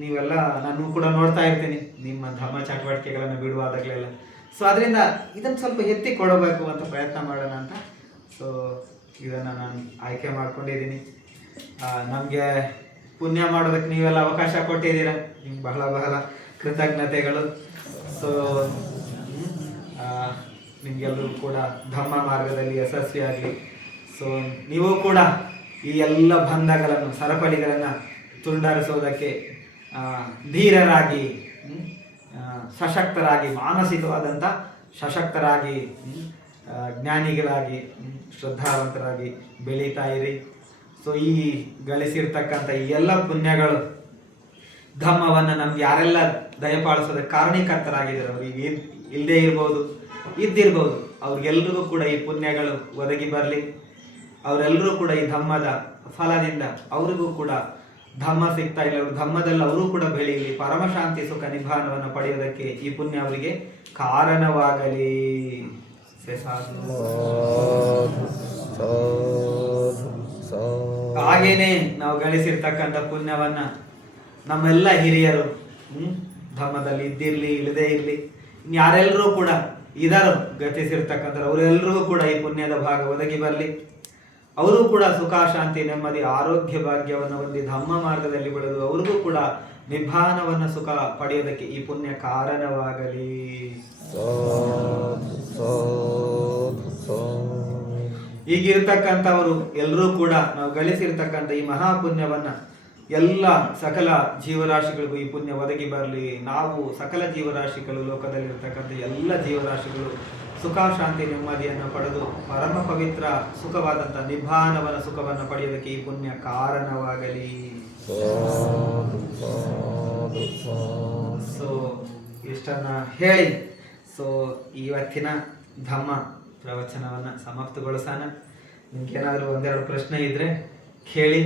ನೀವೆಲ್ಲ ನಾನು ಕೂಡ ನೋಡ್ತಾ ಇರ್ತೀನಿ ನಿಮ್ಮ ಧಮ್ಮ ಚಟುವಟಿಕೆಗಳನ್ನು ಬಿಡುವಾದಾಗಲೆಲ್ಲ. ಸೊ ಅದರಿಂದ ಇದನ್ನು ಸ್ವಲ್ಪ ಎತ್ತಿ ಕೊಡಬೇಕು ಅಂತ ಪ್ರಯತ್ನ ಮಾಡೋಣ ಅಂತ. ಸೊ ಇದನ್ನು ನಾನು ಆಯ್ಕೆ ಮಾಡ್ಕೊಂಡಿದ್ದೀನಿ. ನಮಗೆ ಪುಣ್ಯ ಮಾಡೋದಕ್ಕೆ ನೀವೆಲ್ಲ ಅವಕಾಶ ಕೊಟ್ಟಿದ್ದೀರ, ನಿಮ್ಗೆ ಬಹಳ ಬಹಳ ಕೃತಜ್ಞತೆಗಳು. ಸೊ ನಿಮಗೆಲ್ಲರೂ ಕೂಡ ಧಮ್ಮ ಮಾರ್ಗದಲ್ಲಿ ಯಶಸ್ವಿಯಾಗಲಿ. ಸೊ ನೀವು ಕೂಡ ಈ ಎಲ್ಲ ಬಂಧಗಳನ್ನು, ಸರಪಳಿಗಳನ್ನು ತುಂಡರಿಸೋದಕ್ಕೆ ಧೀರರಾಗಿ, ಸಶಕ್ತರಾಗಿ, ಮಾನಸಿಕವಾದಂಥ ಸಶಕ್ತರಾಗಿ, ಜ್ಞಾನಿಗಳಾಗಿ, ಶ್ರದ್ಧಾವಂತರಾಗಿ ಬೆಳೀತಾ ಇರಿ. ಸೊ ಈ ಗಳಿಸಿರ್ತಕ್ಕಂಥ ಈ ಎಲ್ಲ ಪುಣ್ಯಗಳು ಧಮ್ಮವನ್ನು ನಮ್ಗೆ ಯಾರೆಲ್ಲ ದಯಪಾಲಿಸೋದಕ್ಕೆ ಕಾರಣೀಕರ್ತರಾಗಿದ್ದಾರೆ, ಅವ್ರಿಗೆ ಇಲ್ಲದೆ ಇರ್ಬೋದು, ಇದ್ದಿರ್ಬೋದು, ಅವ್ರಿಗೆಲ್ರಿಗೂ ಕೂಡ ಈ ಪುಣ್ಯಗಳು ಒದಗಿ ಬರಲಿ. ಅವರೆಲ್ಲರೂ ಕೂಡ ಈ ಧಮ್ಮದ ಫಲದಿಂದ ಅವ್ರಿಗೂ ಕೂಡ ಧಮ್ಮ ಸಿಗ್ತಾ ಇಲ್ಲ, ಅವರು ಧಮ್ಮದಲ್ಲಿ ಅವರು ಕೂಡ ಬೆಳೀಲಿ, ಪರಮಶಾಂತಿ ಸುಖ ನಿಭಾನವನ್ನು ಪಡೆಯೋದಕ್ಕೆ ಈ ಪುಣ್ಯ ಅವರಿಗೆ ಕಾರಣವಾಗಲಿ. ಹಾಗೇನೆ ನಾವು ಗಳಿಸಿರ್ತಕ್ಕಂಥ ಪುಣ್ಯವನ್ನ ನಮ್ಮೆಲ್ಲ ಹಿರಿಯರು ಧಮ್ಮದಲ್ಲಿ ಇದ್ದಿರ್ಲಿ, ಇಲ್ಲದೆ ಇರಲಿ, ಯಾರೆಲ್ಲರೂ ಕೂಡ ಇದರ ಗತಿಸಿರ್ತಕ್ಕಂಥ ಅವರೆಲ್ಲರಿಗೂ ಕೂಡ ಈ ಪುಣ್ಯದ ಭಾಗ ಒದಗಿ ಬರಲಿ. ಅವರು ಕೂಡ ಸುಖ, ಶಾಂತಿ, ನೆಮ್ಮದಿ, ಆರೋಗ್ಯ ಭಾಗ್ಯವನ್ನು ಹೊಂದಿ ಧಮ್ಮ ಮಾರ್ಗದಲ್ಲಿ ಬೆಳೆದು ಅವ್ರಿಗೂ ಕೂಡ ನಿಭಾನವನ್ನು ಸುಖ ಪಡೆಯೋದಕ್ಕೆ ಈ ಪುಣ್ಯ ಕಾರಣವಾಗಲಿ. ಈಗಿರ್ತಕ್ಕಂಥವರು ಎಲ್ಲರೂ ಕೂಡ ನಾವು ಗಳಿಸಿರ್ತಕ್ಕಂಥ ಈ ಮಹಾಪುಣ್ಯವನ್ನ ಎಲ್ಲ ಸಕಲ ಜೀವರಾಶಿಗಳಿಗೂ ಈ ಪುಣ್ಯ ಒದಗಿ ಬರಲಿ. ನಾವು ಸಕಲ ಜೀವರಾಶಿಗಳು, ಲೋಕದಲ್ಲಿರ್ತಕ್ಕಂಥ ಎಲ್ಲ ಜೀವರಾಶಿಗಳು ಸುಖ, ಶಾಂತಿ, ನೆಮ್ಮದಿಯನ್ನು ಪಡೆದು ಪರಮ ಪವಿತ್ರ ಸುಖವಾದಂಥ ನಿಭಾನವನ ಸುಖವನ್ನು ಪಡೆಯೋದಕ್ಕೆ ಈ ಪುಣ್ಯ ಕಾರಣವಾಗಲಿ. ಸೊ ಇಷ್ಟನ್ನ ಹೇಳಿ ಸೊ ಇವತ್ತಿನ ಧಮ್ಮ ಪ್ರವಚನವನ್ನು ಸಮಾಪ್ತಗೊಳಿಸೋಣ. ನಿಮ್ಗೇನಾದರೂ ಒಂದೆರಡು ಪ್ರಶ್ನೆ ಇದ್ರೆ ಕೇಳಿ.